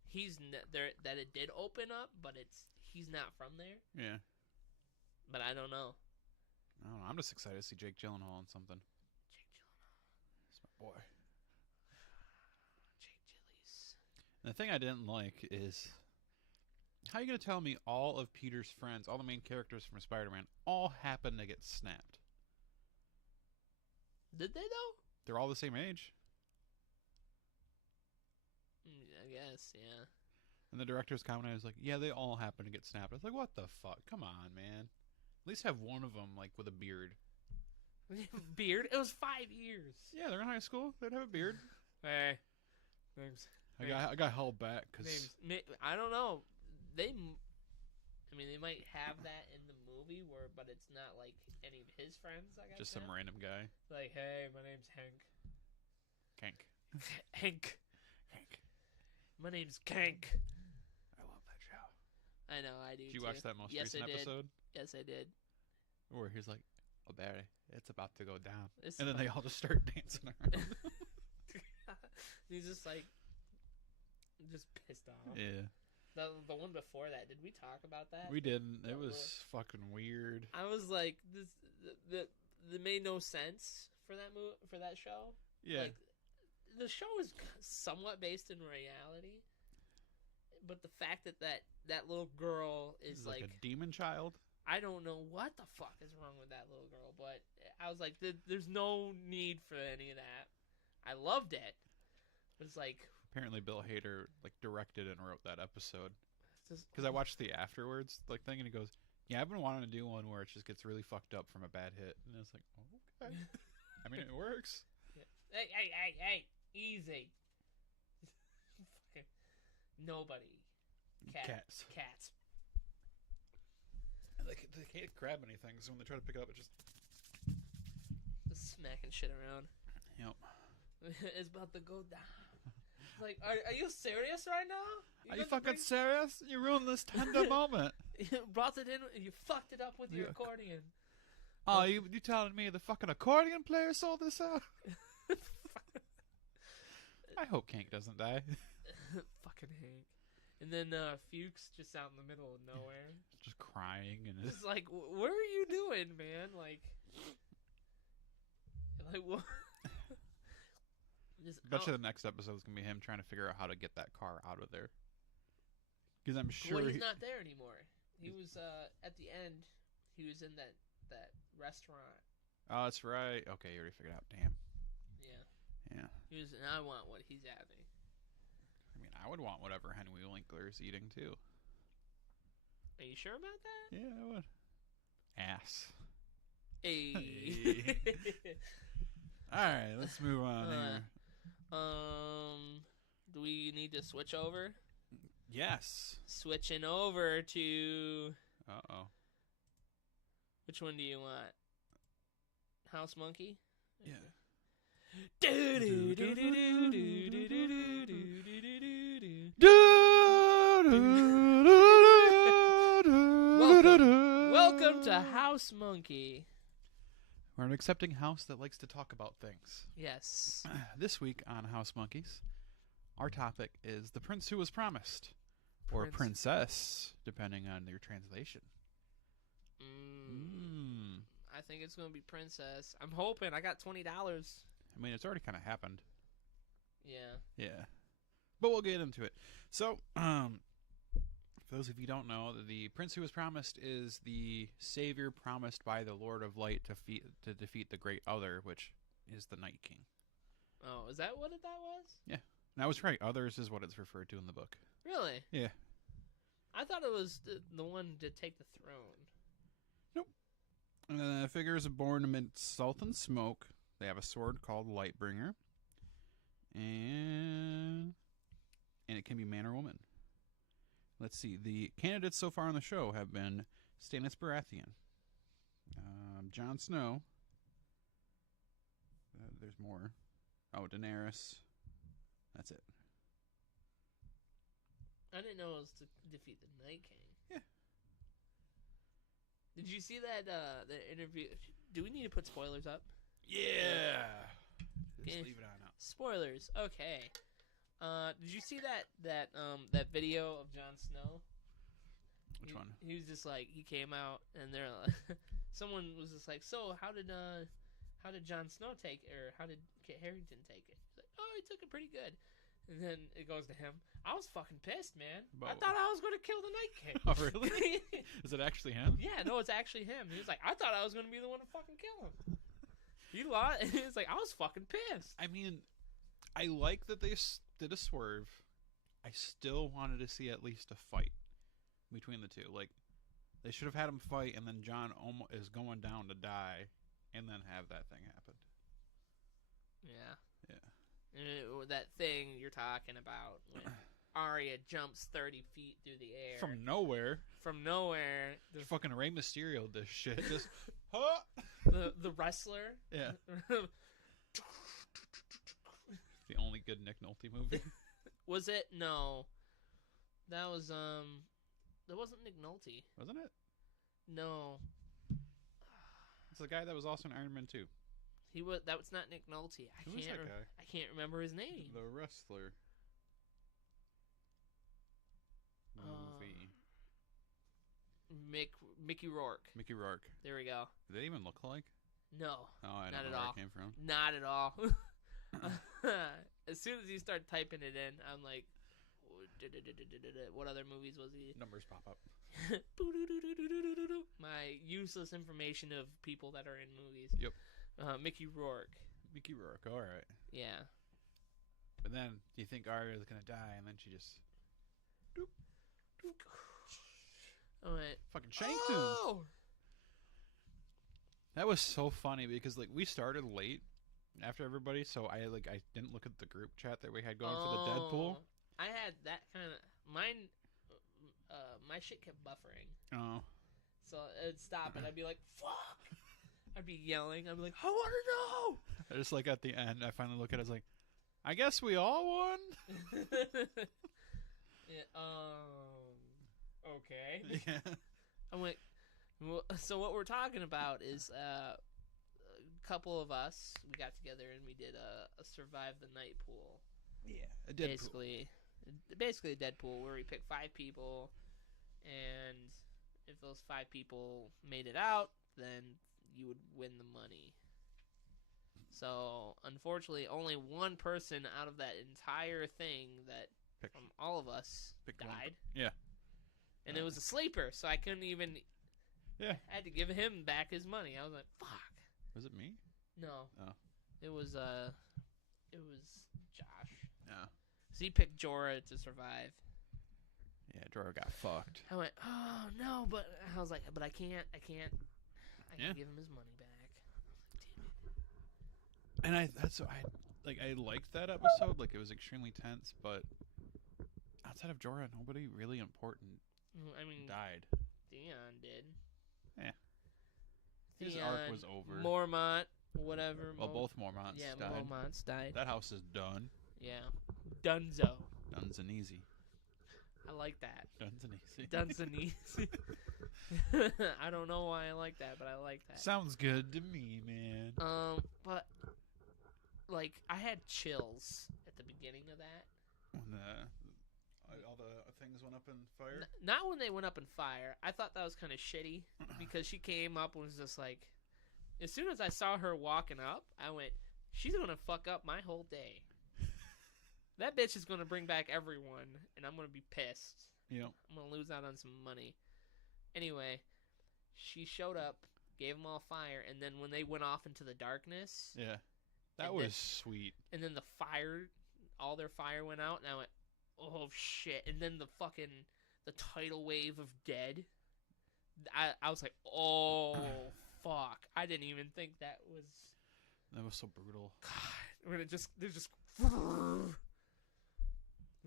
He's there that it did open up, but he's not from there. Yeah. But I don't know. I don't know. I'm just excited to see Jake Gyllenhaal on something. Jake Gyllenhaal. He's my boy. Jake Gillies. And the thing I didn't like is, how are you going to tell me all of Peter's friends, all the main characters from Spider-Man, all happen to get snapped? Did they, though? They're all the same age. I guess, yeah. And the director's comment is like, yeah, they all happen to get snapped. I was like, what the fuck? Come on, man. At least have one of them, like, with a beard. Beard? It was 5 years. Yeah, they're in high school. They'd have a beard. Hey. Names. I got held back because I don't know. They might have that in the movie but it's not like any of his friends. I guess just some random guy. Like, hey, my name's Hank. Kank. Hank. My name's Kank. I love that show. I know, I do. Did you watch that most recent episode? Yes, I did. Where he's like, "Oh, Barry, it's about to go down," and then they all just start dancing around. He's just like, just pissed off. Yeah. The one before that, did we talk about that? We didn't. It was fucking weird. I was like, that made no sense for that show. Yeah. Like, the show is somewhat based in reality, but the fact that little girl is like a demon child. I don't know what the fuck is wrong with that little girl, but I was like, there's no need for any of that. I loved it, but it's like, apparently Bill Hader like directed and wrote that episode because I watched the afterwards like thing and he goes, "Yeah, I've been wanting to do one where it just gets really fucked up from a bad hit," and it's like, oh, okay. I mean, it works. Yeah. Hey, easy. Fucking nobody. Cats. They can't grab anything, so when they try to pick it up, it just smacking shit around. Yep. It's about to go down. Like, are you serious right now? Are you fucking serious? You ruined this tender moment. You brought it in and you fucked it up with your accordion. Oh, you telling me the fucking accordion player sold this out? I hope Hank doesn't die. Fucking Hank. And then Fuchs just out in the middle of nowhere. Just crying and Just like, what are you doing, man? Like what? Bet you the next episode is gonna be him trying to figure out how to get that car out of there. Because I'm sure Well, he's not there anymore. He was at the end. He was in that restaurant. Oh, that's right. Okay, you already figured it out. Damn. Yeah. He was, and I want what he's having. I mean, I would want whatever Henry Winkler is eating too. Are you sure about that? Yeah, I would. Ass. Hey. All right, let's move on here. Do we need to switch over? Yes. Switching over to. Uh-oh. Which one do you want? House Monkey? Yeah. Welcome to House Monkey. We're an accepting house that likes to talk about things. Yes. This week on House Monkeys, our topic is The Prince Who Was Promised. Or Princess, depending on your translation. I think it's going to be Princess. I'm hoping. I got $20. I mean, it's already kind of happened. Yeah. But we'll get into it. So, for those of you who don't know, the Prince Who Was Promised is the savior promised by the Lord of Light to defeat the Great Other, which is the Night King. Oh, is that what that was? Yeah. And I was right. Others is what it's referred to in the book. Really? Yeah. I thought it was the one to take the throne. Nope. The figures are born amidst salt and smoke. They have a sword called Lightbringer. And it can be man or woman. Let's see. The candidates so far on the show have been Stannis Baratheon, Jon Snow. There's more. Oh, Daenerys. That's it. I didn't know it was to defeat the Night King. Yeah. Did you see that the interview? Do we need to put spoilers up? Yeah. Just Okay. leave it on out. Spoilers. Okay. Did you see that video of Jon Snow? Which one? He was just like, he came out and they're like, someone was just like, so how did Jon Snow take it, or how did Kit Harington take it? He's like, oh, he took it pretty good. And then it goes to him. I was fucking pissed, man. I thought I was going to kill the Night King. Oh, really? Is it actually him? Yeah, no, it's actually him. He was like, I thought I was going to be the one to fucking kill him. He lied. He's like, I was fucking pissed. I mean, I like that they did a swerve. I still wanted to see at least a fight between the two. Like, they should have had him fight, and then Jon is going down to die, and then have that thing happen. Yeah. That thing you're talking about when Arya jumps 30 feet through the air. From nowhere. From nowhere. There's fucking Rey Mysterio this shit. Just, huh? The wrestler. Yeah. The only good Nick Nolte movie. Was it? No. That was, that wasn't Nick Nolte. Wasn't it? No. It's the guy that was also in Iron Man 2. That was not Nick Nolte. Who is that guy? I can't remember his name. The wrestler. Movie. Mickey Rourke. Mickey Rourke. There we go. Do they even look alike? No. Oh, I Not don't at know where all. it came from. Not at all. As soon as you start typing it in, I'm like, what other movies was he? Numbers pop up. My useless information of people that are in movies. Yep. Mickey Rourke. Mickey Rourke, alright. Yeah. But then, do you think Arya's gonna die, and then she just... Doop, doop. I went, Fucking shanked him. That was so funny, because, like, we started late after everybody, so I didn't look at the group chat that we had going for the Deadpool. I had that kind of... Mine... my shit kept buffering. Oh. So it'd stop, and I'd be like, fuck! I'd be yelling. I'd be like, I want to know! Just like at the end, I finally look at it, I was like, I guess we all won? Yeah, okay. Yeah. I went, So what we're talking about is a couple of us. We got together and we did a survive the night pool. Yeah, a dead Basically a dead pool where we pick 5 people, and if those 5 people made it out, then you would win the money. So unfortunately, only one person out of that entire thing from all of us died. Yeah. And it was a sleeper, so I couldn't even. Yeah. I had to give him back his money. I was like, "Fuck." Was it me? No. Oh. It was Josh. Yeah. So he picked Jorah to survive. Yeah, Jorah got fucked. I went, "Oh no!" But I was like, "But I can't give him his money back." And I liked that episode. Like, it was extremely tense, but outside of Jorah, nobody really important I mean, died. Theon did. Yeah. Theon, His arc was over. Mormont, whatever. Well, both Mormonts died. Yeah, Mormonts died. That house is done. Yeah. Dunzo. Duns and easy. I like that. Duns and easy. Duns and easy. I don't know why I like that, but I like that. Sounds good to me, man. But like I had chills at the beginning of that. When all the things went up in fire? Not when they went up in fire. I thought that was kind of shitty because she came up and was just like, as soon as I saw her walking up, I went, she's going to fuck up my whole day. That bitch is going to bring back everyone, and I'm going to be pissed. Yeah. I'm going to lose out on some money. Anyway, she showed up, gave them all fire, and then when they went off into the darkness... Yeah. That was sweet. And then all their fire went out, and I went, oh shit. And then the tidal wave of dead. I was like, oh fuck. I didn't even think that was so brutal. God. When there's just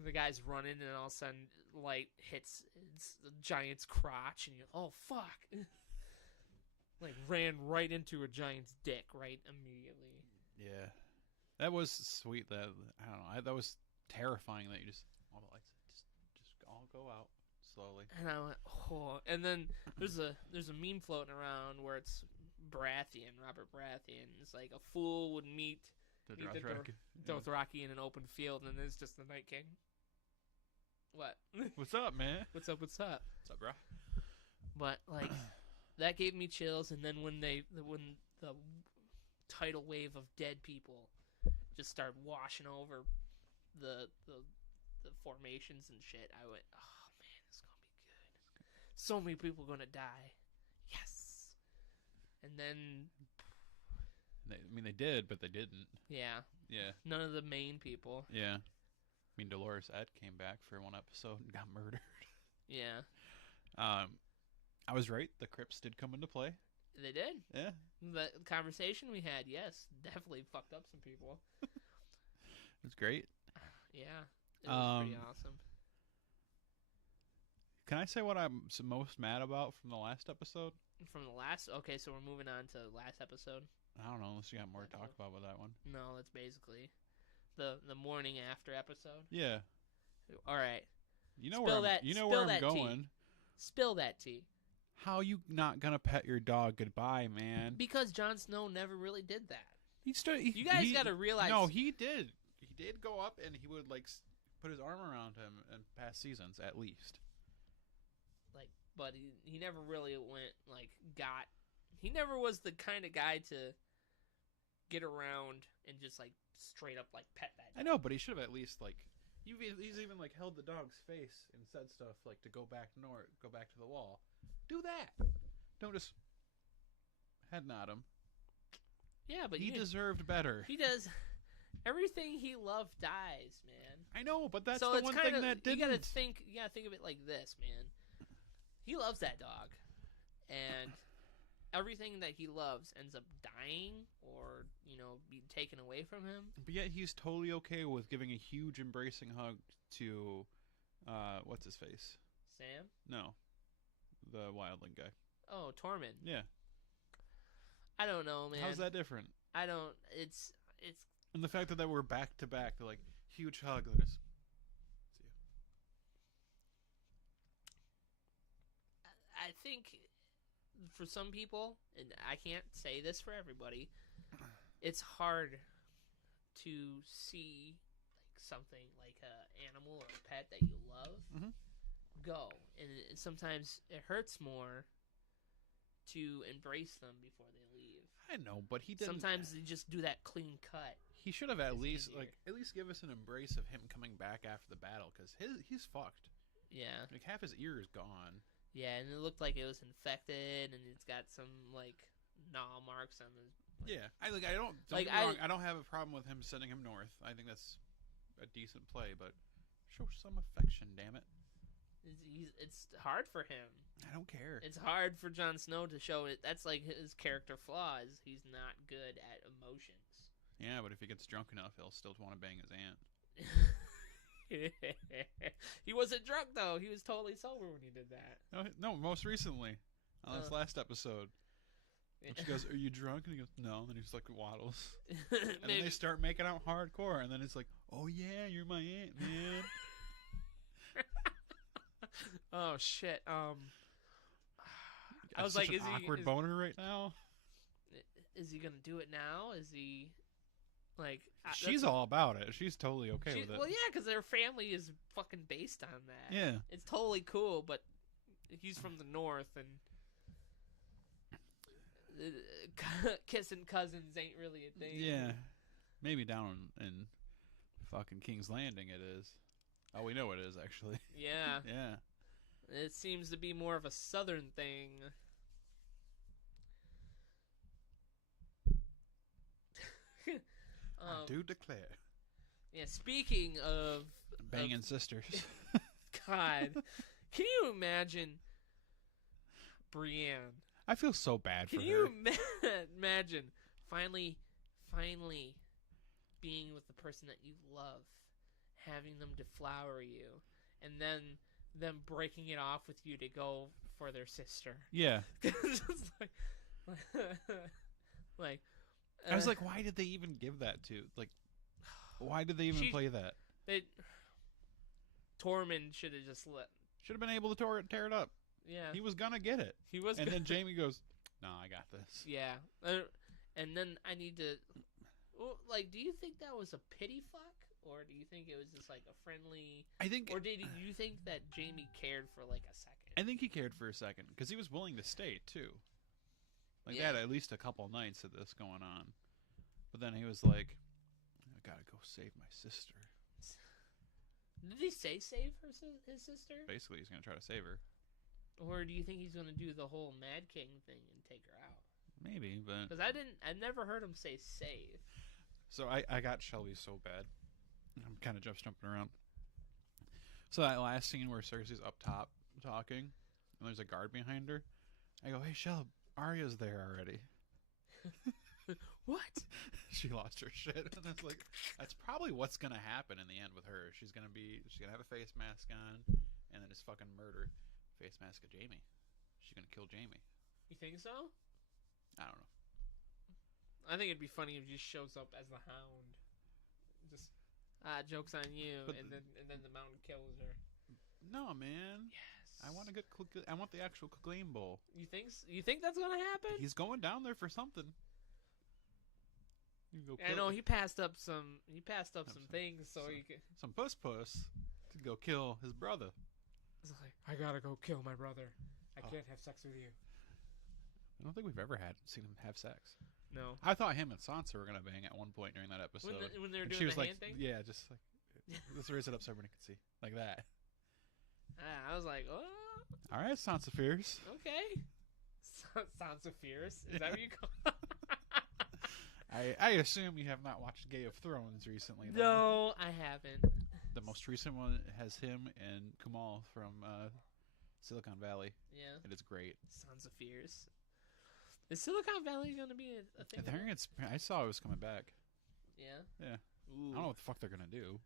the guy's running, and all of a sudden light hits the giant's crotch, and you're oh fuck. Like ran right into a giant's dick right immediately. Yeah. That was sweet. That I don't know. That was terrifying that you just all the lights just all go out slowly. And I went, oh. And then there's a meme floating around where it's Robert Baratheon. It's like a fool would meet Dothraki in an open field, and it's just the Night King. What? What's up, man? What's up? What's up, bro? But like, that gave me chills. And then when the tidal wave of dead people just started washing over the formations and shit, I went, oh man, this is gonna be good. So many people gonna die. Yes. And then they did, but they didn't. Yeah. None of the main people. Yeah. I mean, Dolores Ed came back for one episode and got murdered. Yeah. I was right. The Crips did come into play. They did. Yeah. The conversation we had, yes, definitely fucked up some people. It was great. Yeah. It was pretty awesome. Can I say what I'm most mad about from the last episode? Okay, so we're moving on to last episode. I don't know, unless you got more to talk about with that one. No, that's basically the morning after episode. Yeah. All right. You know where I'm going. Spill that tea. How you not gonna pet your dog goodbye, man? Because Jon Snow never really did that. You guys got to realize. No, he did. He did go up and he would like put his arm around him in past seasons, at least. Like, but he never really went He never was the kind of guy to get around and just like straight up like pet that dog. I know, but he should have at least like. He's even like held the dog's face and said stuff like to go back to the wall. Do that. Don't just head nod him. Yeah, but he deserved better. He does. Everything he loved dies, man. I know, but that's the one thing that didn't. You gotta think of it like this, man. He loves that dog, and everything that he loves ends up dying or being taken away from him. But yet he's totally okay with giving a huge embracing hug to, what's his face? Sam? No, the wildling guy. Oh, Tormund. Yeah. I don't know, man. How's that different? I don't. It's. And the fact that we're back to back, they're like huge hug. Let us see you. I think for some people, and I can't say this for everybody, it's hard to see like something like a animal or a pet that you love go, and sometimes it hurts more to embrace them before they leave. I know, but he didn't. Sometimes they just do that clean cut. He should have at least easier. give us an embrace of him coming back after the battle, because he's fucked. Yeah. Like half his ear is gone. Yeah, and it looked like it was infected, and it's got some like gnaw marks on his. Yeah, I don't Like, get me wrong, I don't have a problem with him sending him north. I think that's a decent play, but show some affection, damn it. It's hard for him. I don't care. It's hard for Jon Snow to show it. That's like his character flaw is he's not good at emotions. Yeah, but if he gets drunk enough, he'll still want to bang his aunt. He wasn't drunk though. He was totally sober when he did that. No, most recently on this last episode. And she goes, "Are you drunk?" And he goes, "No." And then he just like waddles. And then they start making out hardcore. And then it's like, "Oh yeah, you're my aunt, man." Oh shit. I was like, like, is he awkward boner right now? Is he gonna do it now? Is he like? She's all about it. She's totally okay with it. Well, yeah, because their family is fucking based on that. Yeah, it's totally cool. But he's from the north, and kissing cousins ain't really a thing. Yeah, maybe down in fucking King's Landing it is. Oh, we know it is actually. Yeah. Yeah. It seems to be more of a southern thing. I do declare. Yeah, speaking of banging sisters. God, can you imagine Brienne? I feel so bad for her. Can you imagine finally being with the person that you love, having them deflower you, and then them breaking it off with you to go for their sister? Yeah. Just like I was like, why did they even give that to? Like, why did they even play that? Tormund should have just let. Should have been able to tear it up. Yeah. He was gonna get it. He was. And then Jaime goes, "No, I got this." Yeah. And then I need to. Well, like, do you think that was a pity fuck, or do you think it was just like a friendly? I think. Or did you think that Jaime cared for like a second? I think he cared for a second because he was willing to stay too. Like, they had at least a couple nights of this going on. But then he was like, "I gotta go save my sister." Did he say save his sister? Basically, he's gonna try to save her. Or do you think he's gonna do the whole Mad King thing and take her out? Maybe, but... Because I never heard him say save. So I got Shelby so bad. I'm kind of just jumping around. So that last scene where Cersei's up top talking, and there's a guard behind her, I go, "Hey, Shelby, Arya's there already." What? She lost her shit, and it's like, that's probably what's gonna happen in the end with her. She's gonna have a face mask on, and then just fucking murder face mask of Jaime. She's gonna kill Jaime. You think so? I don't know. I think it'd be funny if he just shows up as the Hound. Just joke's on you, and then the Mountain kills her. No, man. Yes. I want I want the actual Clegane Bowl. You think that's gonna happen? He's going down there for something. I know he passed up some things so he could some puss to go kill his brother. It's like, I gotta go kill my brother. I can't have sex with you. I don't think we've ever seen him have sex. No. I thought him and Sansa were gonna bang at one point during that episode. When they were doing she was the like, hand thing? Yeah, just like, let's raise it up so everybody can see. Like that. I was like, oh. All right, Sansa Fierce. Okay. Sansa Fierce? Is that what you call it? I assume you have not watched Game of Thrones recently. Then. No, I haven't. The most recent one has him and Kumal from Silicon Valley. Yeah. It is great. Sansa Fierce. Is Silicon Valley going to be a thing? I saw it was coming back. Yeah? Yeah. Ooh. I don't know what the fuck they're going to do.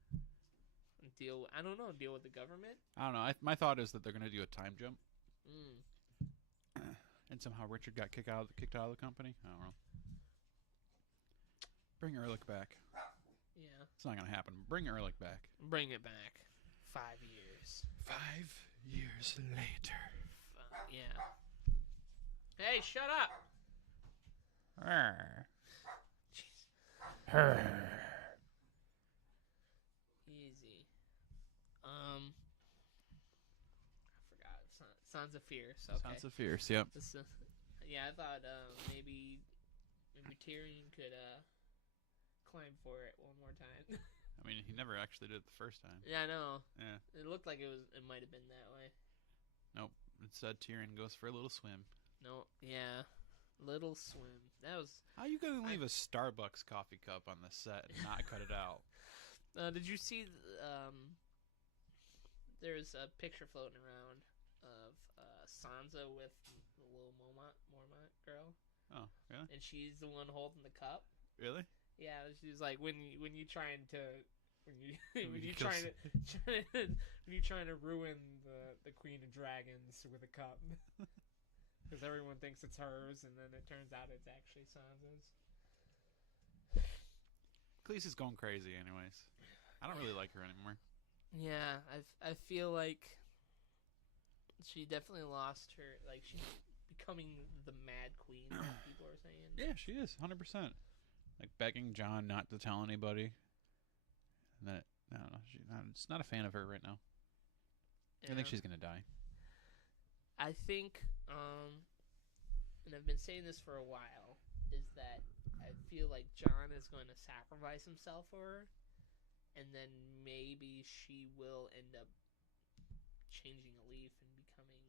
I don't know. Deal with the government? I don't know. My thought is that they're going to do a time jump. Mm. And somehow Richard got kicked out of the company. I don't know. Bring Ehrlich back. Yeah. It's not going to happen. Bring Ehrlich back. Bring it back. 5 years. 5 years later. Yeah. Hey, shut up. Arr. Jeez. Arr. Easy. I forgot. Sons of Fierce. Okay. Sons of Fierce, yep. Yeah, I thought maybe Tyrion could climb for it one more time. I mean, he never actually did it the first time. Yeah, I know. Yeah. It looked like it might have been that way. Nope. Instead, Tyrion goes for a little swim. No, yeah. Little swim. That was... How you gonna leave a Starbucks coffee cup on the set and not cut it out? Did you see... there's a picture floating around of Sansa with the little Mormont girl. Oh, really? And she's the one holding the cup. Really? Yeah, she's like, when you trying to... when you Kills- trying to ruin the Queen of Dragons with a cup, because everyone thinks it's hers, and then it turns out it's actually Sansa's. Khaleesi's going crazy, anyways. I don't really like her anymore. Yeah, I feel like she definitely lost her. Like, she's becoming the Mad Queen, like people are saying. Yeah, she is 100%. Like begging Jon not to tell anybody. And that I don't know. Just not a fan of her right now. I think she's gonna die. I think, and I've been saying this for a while, is that I feel like Jon is going to sacrifice himself for her, and then maybe she will end up changing a leaf and becoming...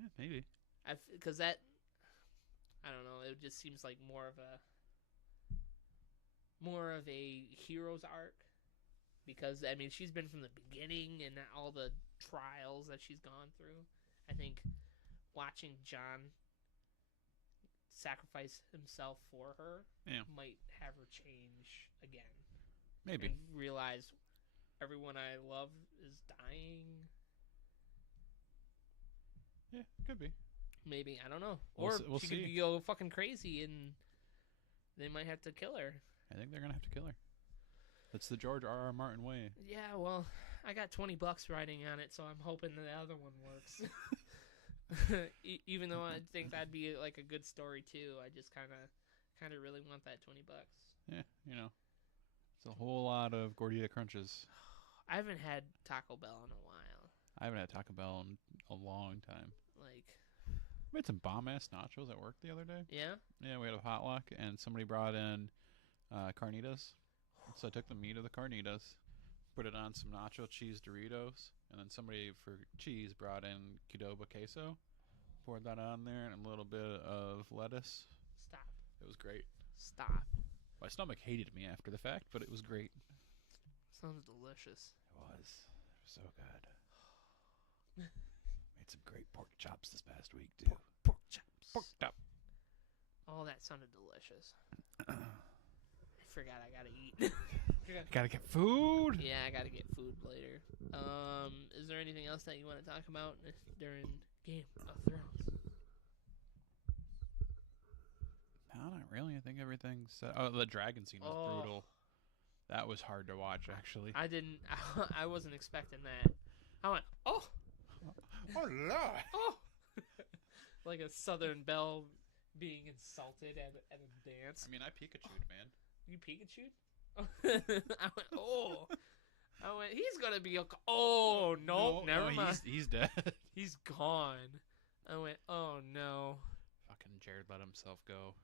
Yeah, maybe. Because that... I don't know, it just seems like more of a hero's arc. Because, I mean, she's been from the beginning and all the trials that she's gone through. I think watching Jon sacrifice himself for her might have her change again. Maybe. And realize everyone I love is dying. Yeah, could be. Maybe, I don't know. We'll Or she see. could go fucking crazy and they might have to kill her. I think they're gonna have to kill her. That's the George R.R. Martin way. Yeah, well, I got $20 riding on it, so I'm hoping the other one works. Even though I think that'd be like a good story too, I just kind of really want that $20. Yeah, you know, it's a whole lot of gordita crunches. I haven't had Taco Bell in a while. I haven't had Taco Bell in a long time. Like, We had some bomb ass nachos at work the other day. yeah, Yeah, we had a potluck and somebody brought in carnitas. So I took the meat of the carnitas, put it on some nacho cheese Doritos, and then somebody for cheese brought in Qdoba queso, poured that on there, and a little bit of lettuce. stop, It was great. stop. My stomach hated me after the fact, but it was great. Sounds delicious. It was so good. Made some great pork chops this past week too. Pork chops. Pork chop. Oh, that sounded delicious. I forgot I gotta eat. Gotta get food. Yeah, I gotta get food later. Is there anything else that you want to talk about during Game of Thrones? No, not really. I think everything's... oh, the dragon scene was brutal. That was hard to watch, actually. I wasn't expecting that. I went, oh! Oh, Lord! Oh! Like a Southern belle being insulted at a dance. I mean, I Pikacha'd, man. You Pikachu'd? I went, oh! I went, he's gonna be okay. Oh, nope, never mind. He's dead. He's gone. I went, oh, no. Fucking Jared let himself go.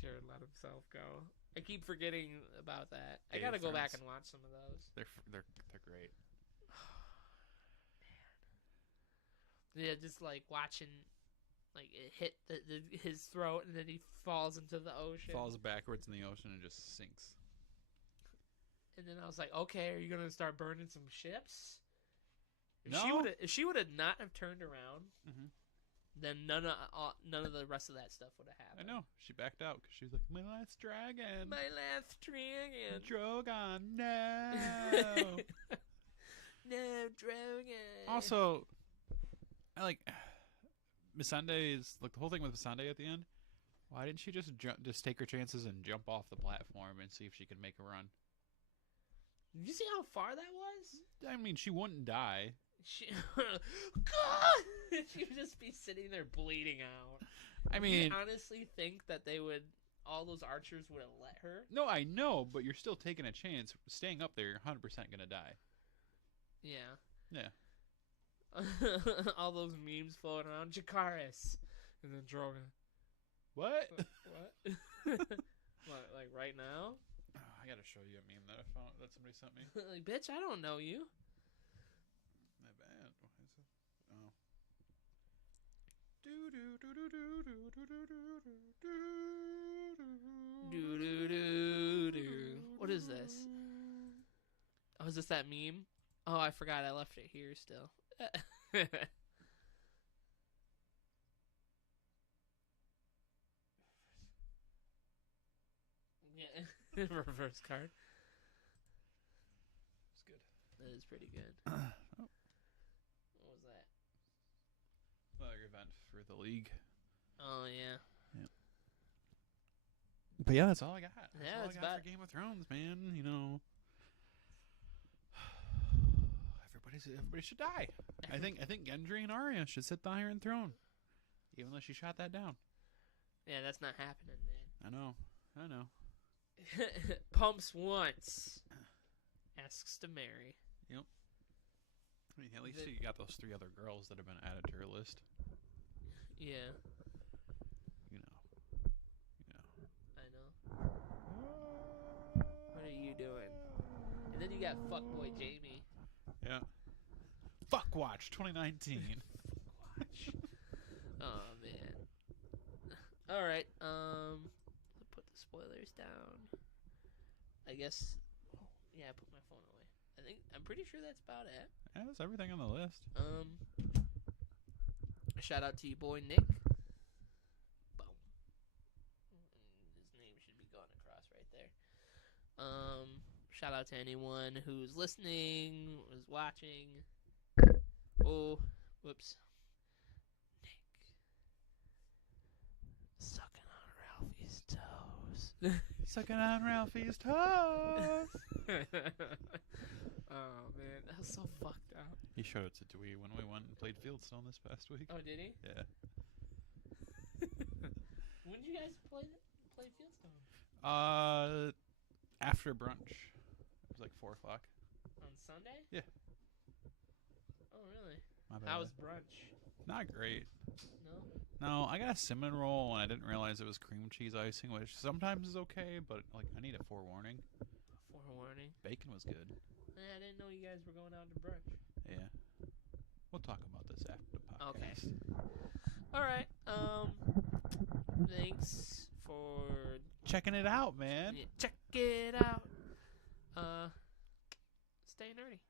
Jared let himself go. I keep forgetting about that. I Game gotta of go back Thrones. and watch some of those. They're great. Yeah, just like watching, like it hit his throat and then he falls into the ocean. Falls backwards in the ocean and just sinks. And then I was like, okay, are you gonna start burning some ships? No. If she would have not have turned around, Mhm. then none of the rest of that stuff would have I happened. know. She backed out because she was like, my last dragon. My last dragon. Drogon, no. No dragon. Also, I like Missandei's like the whole thing with Missandei at the end. Why didn't she just take her chances and jump off the platform and see if she could make a run? Did you see how far that was? I mean, she wouldn't die. she, God! She would just be sitting there bleeding out. I You mean, honestly think that they would, all those archers would have let her? no, I know, but you're still taking a chance. Staying up there, you're 100% gonna die. Yeah. Yeah. All those memes floating around. Jakaris. And then Drogon. What? What? What, like right now? Oh, I gotta show you a meme that I found that somebody sent me. Like, bitch, I don't know you. My bad. What is it? Oh. Do do do do do do do do do Do do do do. What is this? Oh, is this that meme? Oh, I forgot. I left it here still. Yeah, reverse card. It's good. That is pretty good. Oh. What was that? Another event for the league. Oh yeah. But yeah, that's all I got. Yeah, That's all I got for Game of Thrones, man. You know, everybody should die. I think Gendry and Arya should sit the Iron Throne, even though she shot that down. Yeah, that's not happening, man. I know. Pumps once, asks to marry. Yep. I mean, at least you got those 3 other girls that have been added to her list. Yeah, You know. I know. What are you doing? And then you got fuckboy Jamie. Yeah. Fuck Watch 2019. Watch. Oh man. All right. Put the spoilers down. I guess. Oh, yeah, I put my phone away. I'm pretty sure that's about it. Yeah, that's everything on the list. Shout out to you, boy Nick. Boom. His name should be going across right there. Shout out to anyone who's listening, who's watching. Oh, whoops. Nick. Sucking on Ralphie's toes. Sucking on Ralphie's toes. Oh, man. That was so fucked up. He showed it to Dewey when we went and played Fieldstone this past week. Oh, did he? Yeah. When did you guys play Fieldstone? After brunch. It was like 4 o'clock. On Sunday? Yeah. Oh, really? My bad. How was brunch? Not great. No? No, I got a cinnamon roll and I didn't realize it was cream cheese icing, which sometimes is okay, but like I need a forewarning. Forewarning? Bacon was good. Yeah, I didn't know you guys were going out to brunch. Yeah. We'll talk about this after the podcast. Okay. Alright, thanks for Checking it out, man. check it out. Stay nerdy.